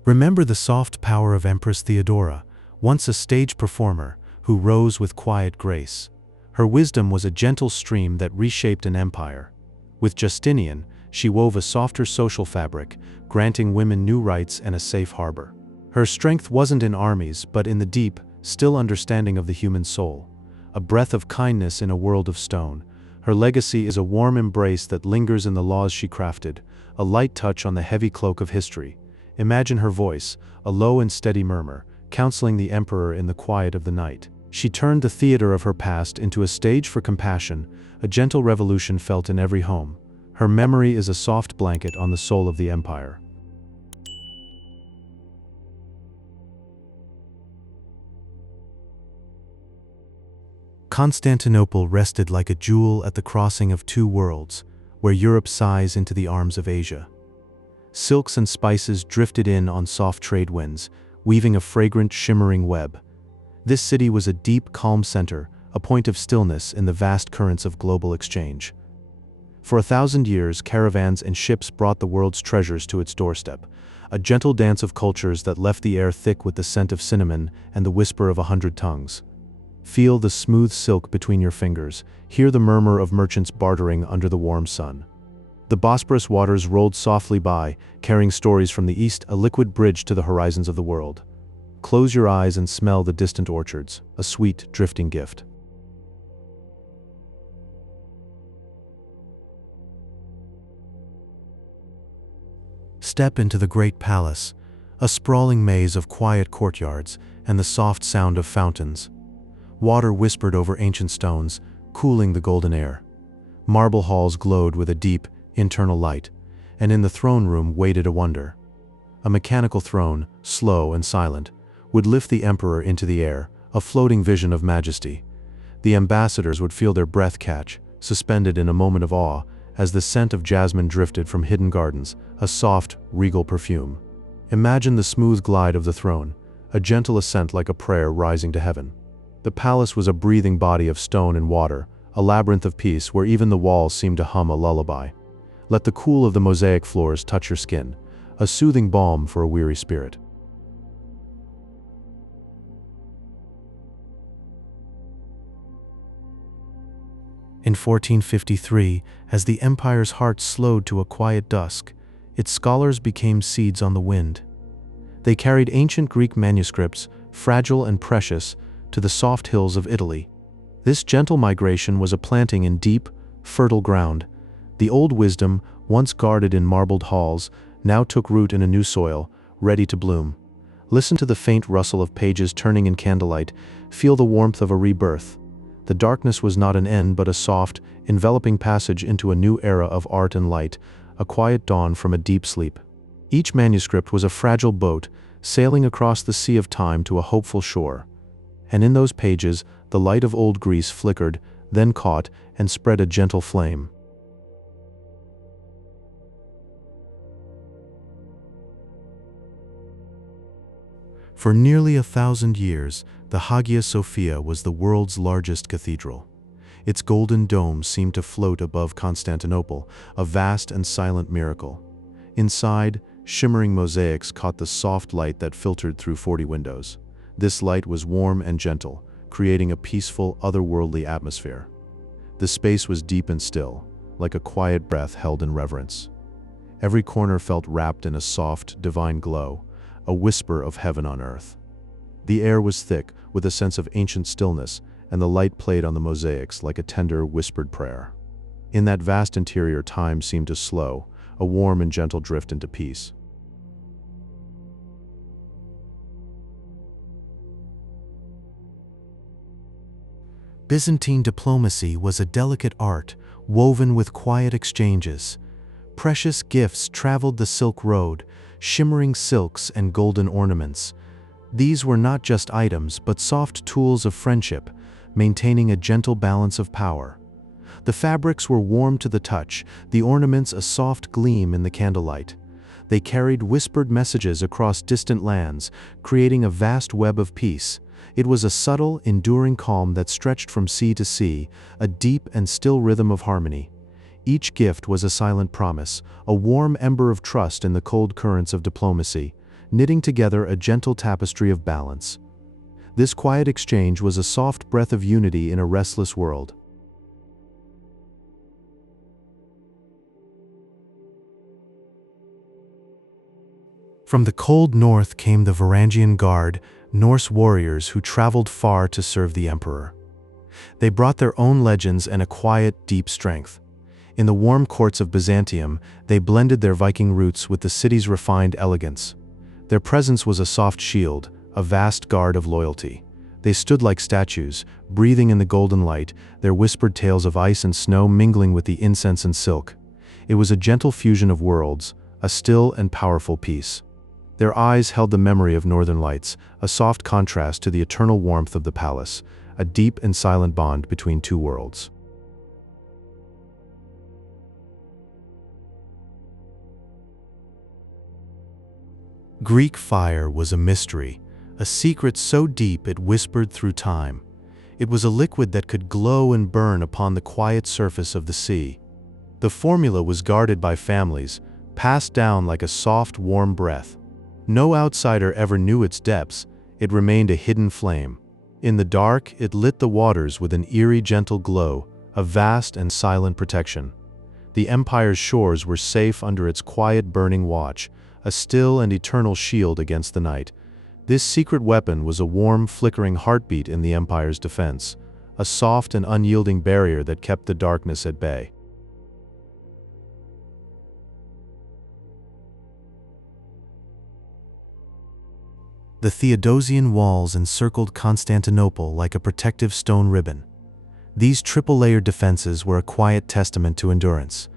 Remember the soft power of Empress Theodora, once a stage performer who rose with quiet grace. Her wisdom was a gentle stream that reshaped an empire. With Justinian, she wove a softer social fabric, granting women new rights and a safe harbor. Her strength wasn't in armies, but in the deep, still understanding of the human soul. A breath of kindness in a world of stone. Her legacy is a warm embrace that lingers in the laws she crafted, a light touch on the heavy cloak of history. Imagine her voice, a low and steady murmur, counseling the emperor in the quiet of the night. She turned the theater of her past into a stage for compassion, a gentle revolution felt in every home. Her memory is a soft blanket on the soul of the empire. Constantinople rested like a jewel at the crossing of two worlds, where Europe sighs into the arms of Asia. Silks and spices drifted in on soft trade winds, weaving a fragrant, shimmering web. This city was a deep, calm center, a point of stillness in the vast currents of global exchange. For 1,000 years, caravans and ships brought the world's treasures to its doorstep, a gentle dance of cultures that left the air thick with the scent of cinnamon and the whisper of 100 tongues. Feel the smooth silk between your fingers, hear the murmur of merchants bartering under the warm sun. The Bosporus waters rolled softly by, carrying stories from the east, a liquid bridge to the horizons of the world. Close your eyes and smell the distant orchards, a sweet, drifting gift. Step into the great palace, a sprawling maze of quiet courtyards and the soft sound of fountains. Water whispered over ancient stones, cooling the golden air. Marble halls glowed with a deep, internal light, and in the throne room waited a wonder. A mechanical throne, slow and silent, would lift the emperor into the air, a floating vision of majesty. The ambassadors would feel their breath catch, suspended in a moment of awe, as the scent of jasmine drifted from hidden gardens, a soft, regal perfume. Imagine the smooth glide of the throne, a gentle ascent like a prayer rising to heaven. The palace was a breathing body of stone and water, a labyrinth of peace where even the walls seemed to hum a lullaby. Let the cool of the mosaic floors touch your skin, a soothing balm for a weary spirit. In 1453, as the empire's heart slowed to a quiet dusk, its scholars became seeds on the wind. They carried ancient Greek manuscripts, fragile and precious, to the soft hills of Italy. This gentle migration was a planting in deep, fertile ground. The old wisdom, once guarded in marbled halls, now took root in a new soil, ready to bloom. Listen to the faint rustle of pages turning in candlelight, feel the warmth of a rebirth. The darkness was not an end but a soft, enveloping passage into a new era of art and light, a quiet dawn from a deep sleep. Each manuscript was a fragile boat, sailing across the sea of time to a hopeful shore. And in those pages, the light of old Greece flickered, then caught, and spread a gentle flame. For nearly 1,000 years, the Hagia Sophia was the world's largest cathedral. Its golden dome seemed to float above Constantinople, a vast and silent miracle. Inside, shimmering mosaics caught the soft light that filtered through 40 windows. This light was warm and gentle, creating a peaceful, otherworldly atmosphere. The space was deep and still, like a quiet breath held in reverence. Every corner felt wrapped in a soft, divine glow, a whisper of heaven on earth. The air was thick, with a sense of ancient stillness, and the light played on the mosaics like a tender, whispered prayer. In that vast interior, time seemed to slow, a warm and gentle drift into peace. Byzantine diplomacy was a delicate art, woven with quiet exchanges. Precious gifts traveled the Silk Road, shimmering silks and golden ornaments. These were not just items, but soft tools of friendship, maintaining a gentle balance of power. The fabrics were warm to the touch, the ornaments a soft gleam in the candlelight. They carried whispered messages across distant lands, creating a vast web of peace. It was a subtle, enduring calm that stretched from sea to sea, a deep and still rhythm of harmony. Each gift was a silent promise, a warm ember of trust in the cold currents of diplomacy, knitting together a gentle tapestry of balance. This quiet exchange was a soft breath of unity in a restless world. From the cold north came the Varangian Guard, Norse warriors who traveled far to serve the emperor. They brought their own legends and a quiet, deep strength. In the warm courts of Byzantium, they blended their Viking roots with the city's refined elegance. Their presence was a soft shield, a vast guard of loyalty. They stood like statues, breathing in the golden light, their whispered tales of ice and snow mingling with the incense and silk. It was a gentle fusion of worlds, a still and powerful peace. Their eyes held the memory of northern lights, a soft contrast to the eternal warmth of the palace, a deep and silent bond between two worlds. Greek fire was a mystery, a secret so deep it whispered through time. It was a liquid that could glow and burn upon the quiet surface of the sea. The formula was guarded by families, passed down like a soft, warm breath. No outsider ever knew its depths. It remained a hidden flame. In the dark, it lit the waters with an eerie, gentle glow, a vast and silent protection. The empire's shores were safe under its quiet, burning watch, a still and eternal shield against the night. This secret weapon was a warm, flickering heartbeat in the empire's defense, a soft and unyielding barrier that kept the darkness at bay. The Theodosian walls encircled Constantinople like a protective stone ribbon. These triple-layered defenses were a quiet testament to endurance.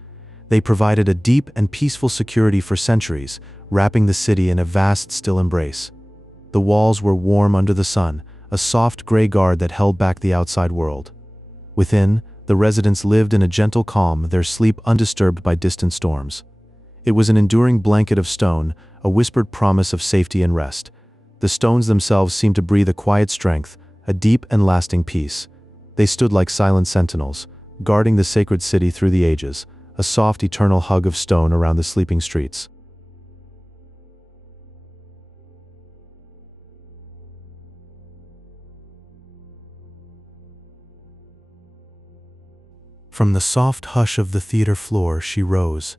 They provided a deep and peaceful security for centuries, wrapping the city in a vast, still embrace. The walls were warm under the sun, a soft gray guard that held back the outside world. Within, the residents lived in a gentle calm, their sleep undisturbed by distant storms. It was an enduring blanket of stone, a whispered promise of safety and rest. The stones themselves seemed to breathe a quiet strength, a deep and lasting peace. They stood like silent sentinels, guarding the sacred city through the ages, a soft, eternal hug of stone around the sleeping streets. From the soft hush of the theater floor she rose,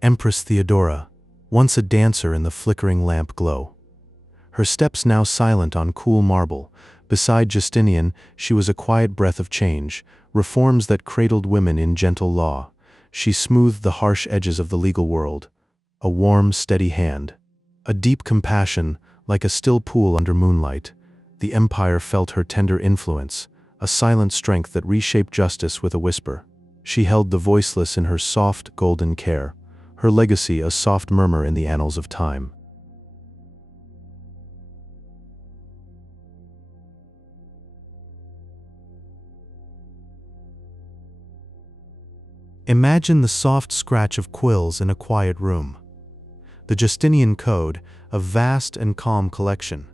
Empress Theodora, once a dancer in the flickering lamp glow. Her steps now silent on cool marble. Beside Justinian, she was a quiet breath of change, reforms that cradled women in gentle law. She smoothed the harsh edges of the legal world. A warm, steady hand. A deep compassion, like a still pool under moonlight. The empire felt her tender influence, a silent strength that reshaped justice with a whisper. She held the voiceless in her soft, golden care, her legacy a soft murmur in the annals of time. Imagine the soft scratch of quills in a quiet room. The Justinian Code, a vast and calm collection.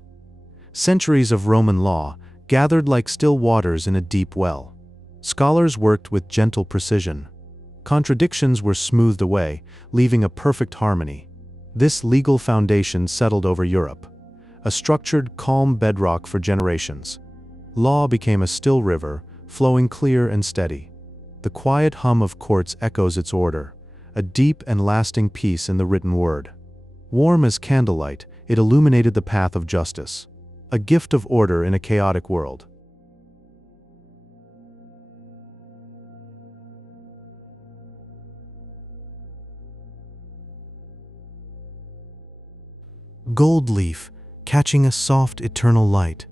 Centuries of Roman law, gathered like still waters in a deep well. Scholars worked with gentle precision. Contradictions were smoothed away, leaving a perfect harmony. This legal foundation settled over Europe, a structured, calm bedrock for generations. Law became a still river, flowing clear and steady. The quiet hum of courts echoes its order, a deep and lasting peace in the written word. Warm as candlelight, it illuminated the path of justice, a gift of order in a chaotic world. Gold leaf, catching a soft eternal light.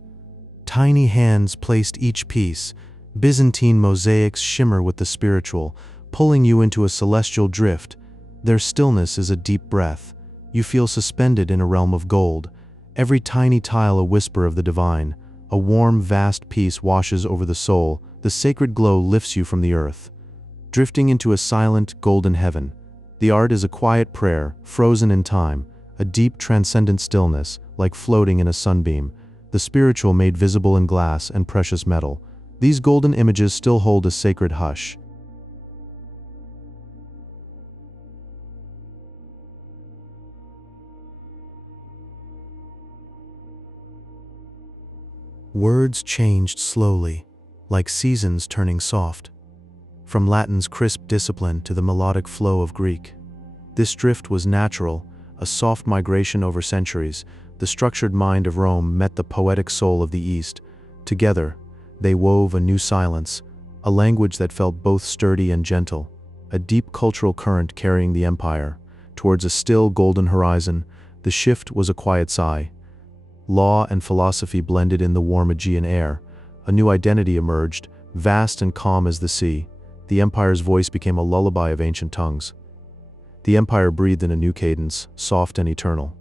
Tiny hands placed each piece. Byzantine mosaics shimmer with the spiritual, pulling you into a celestial drift. Their stillness is a deep breath. You feel suspended in a realm of gold. Every tiny tile a whisper of the divine. A warm, vast peace washes over the soul. The sacred glow lifts you from the earth, drifting into a silent, golden heaven. The art is a quiet prayer, frozen in time, a deep, transcendent stillness, like floating in a sunbeam. The spiritual made visible in glass and precious metal. These golden images still hold a sacred hush. Words changed slowly, like seasons turning soft. From Latin's crisp discipline to the melodic flow of Greek. This drift was natural, a soft migration over centuries. The structured mind of Rome met the poetic soul of the East. Together, they wove a new silence, a language that felt both sturdy and gentle, a deep cultural current carrying the empire. Towards a still golden horizon, the shift was a quiet sigh. Law and philosophy blended in the warm Aegean air. A new identity emerged, vast and calm as the sea. The empire's voice became a lullaby of ancient tongues. The empire breathed in a new cadence, soft and eternal.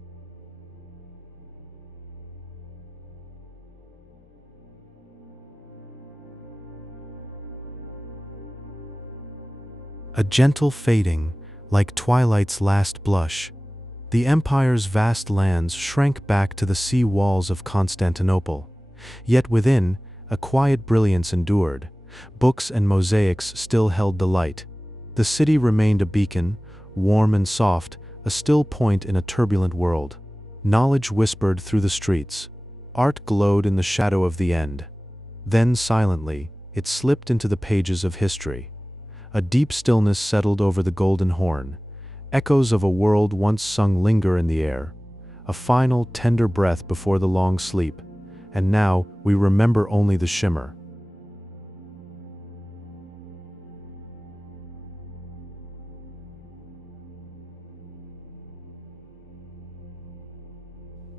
A gentle fading, like twilight's last blush, the empire's vast lands shrank back to the sea walls of Constantinople. Yet within, a quiet brilliance endured. Books and mosaics still held the light. The city remained a beacon, warm and soft, a still point in a turbulent world. Knowledge whispered through the streets. Art glowed in the shadow of the end. Then silently, it slipped into the pages of history. A deep stillness settled over the Golden Horn. Echoes of a world once sung linger in the air. A final, tender breath before the long sleep. And now, we remember only the shimmer.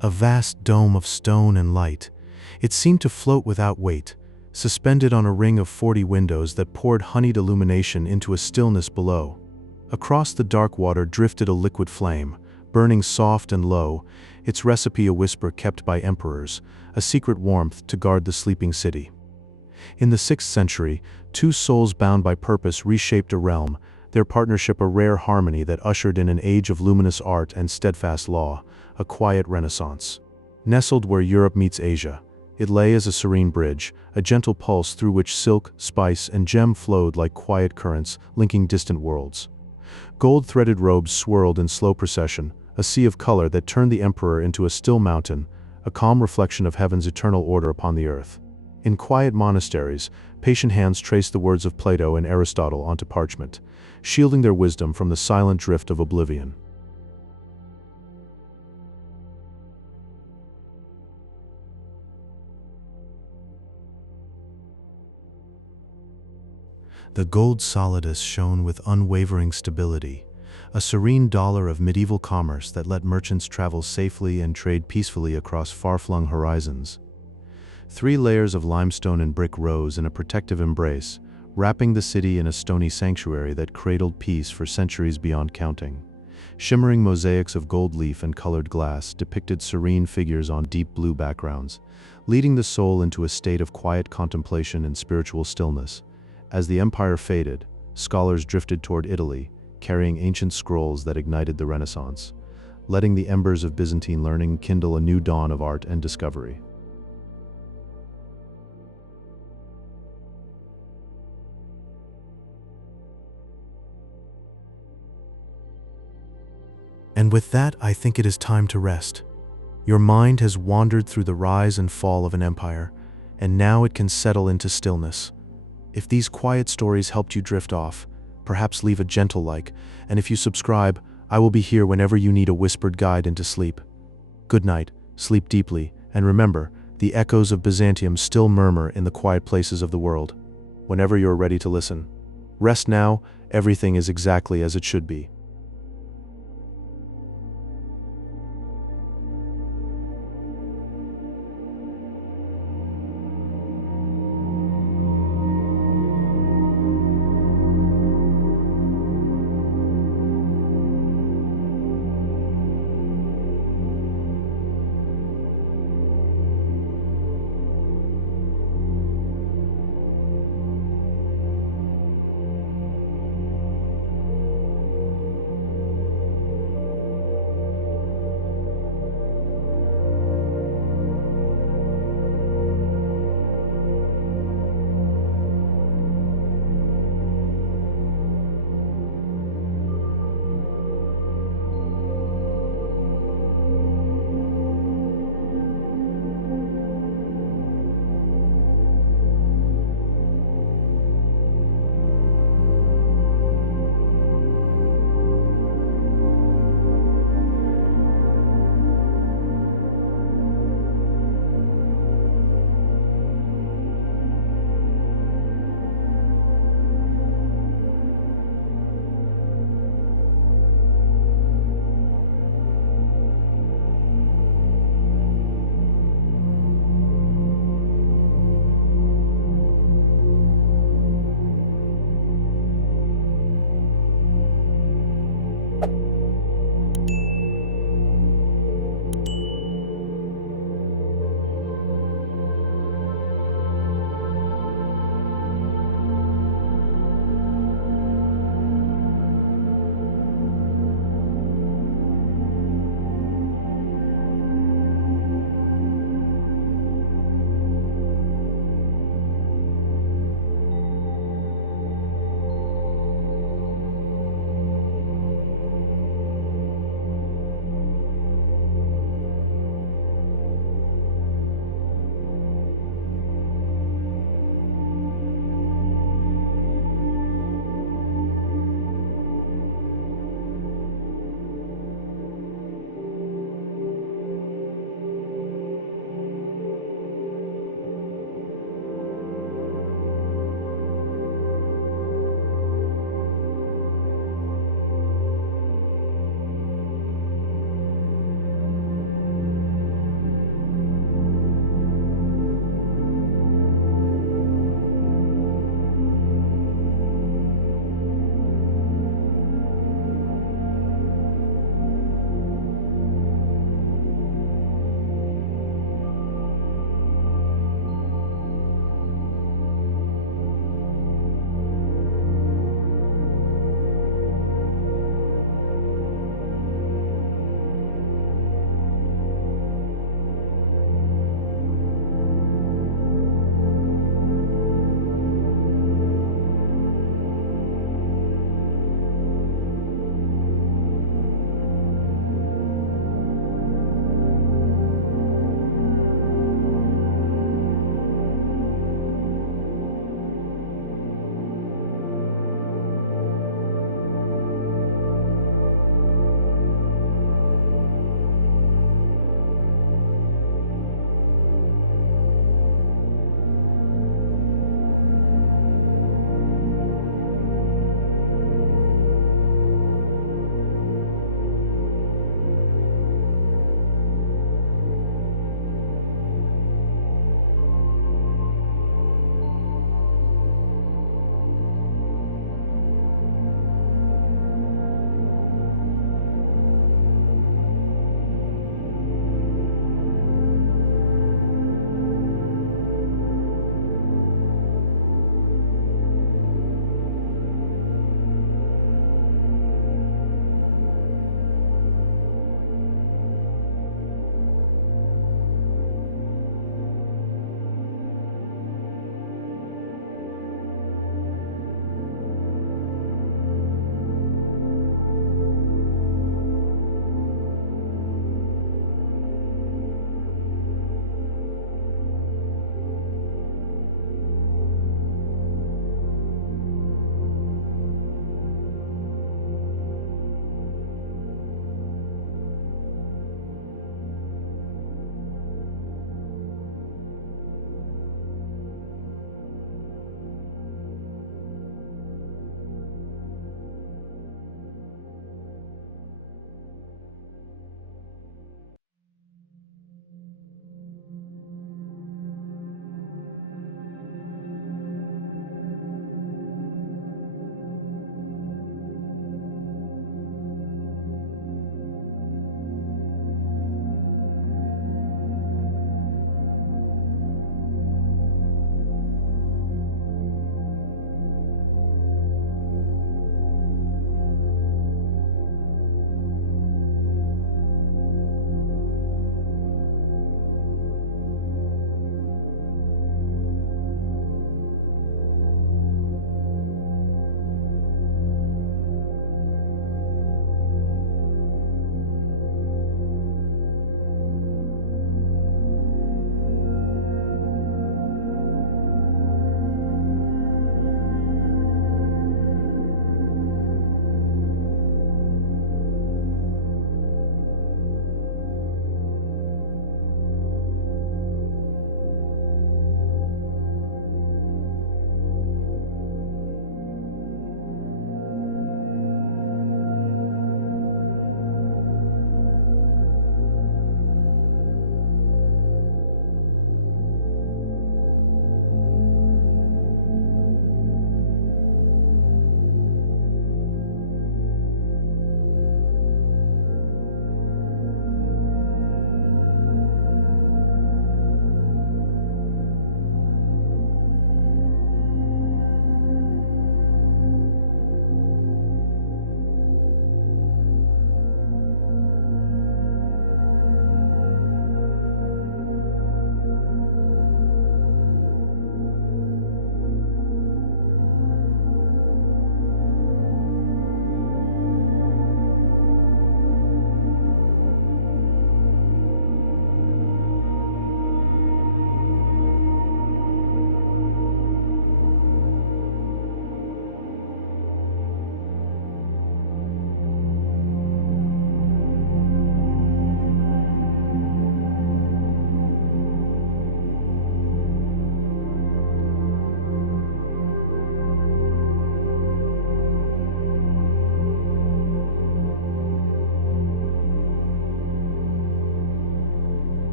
A vast dome of stone and light. It seemed to float without weight, suspended on a ring of 40 windows that poured honeyed illumination into a stillness below. Across the dark water drifted a liquid flame, burning soft and low, its recipe a whisper kept by emperors, a secret warmth to guard the sleeping city. In the 6th century, two souls bound by purpose reshaped a realm, their partnership a rare harmony that ushered in an age of luminous art and steadfast law, a quiet renaissance. Nestled where Europe meets Asia, it lay as a serene bridge, a gentle pulse through which silk, spice, and gem flowed like quiet currents, linking distant worlds. Gold-threaded robes swirled in slow procession, a sea of color that turned the emperor into a still mountain, a calm reflection of heaven's eternal order upon the earth. In quiet monasteries, patient hands traced the words of Plato and Aristotle onto parchment, shielding their wisdom from the silent drift of oblivion. The gold solidus shone with unwavering stability, a serene dollar of medieval commerce that let merchants travel safely and trade peacefully across far-flung horizons. 3 layers of limestone and brick rose in a protective embrace, wrapping the city in a stony sanctuary that cradled peace for centuries beyond counting. Shimmering mosaics of gold leaf and colored glass depicted serene figures on deep blue backgrounds, leading the soul into a state of quiet contemplation and spiritual stillness. As the empire faded, scholars drifted toward Italy, carrying ancient scrolls that ignited the Renaissance, letting the embers of Byzantine learning kindle a new dawn of art and discovery. And with that, I think it is time to rest. Your mind has wandered through the rise and fall of an empire, and now it can settle into stillness. If these quiet stories helped you drift off, perhaps leave a gentle like, and if you subscribe, I will be here whenever you need a whispered guide into sleep. Good night, sleep deeply, and remember, the echoes of Byzantium still murmur in the quiet places of the world. Whenever you're ready to listen. Rest now, everything is exactly as it should be.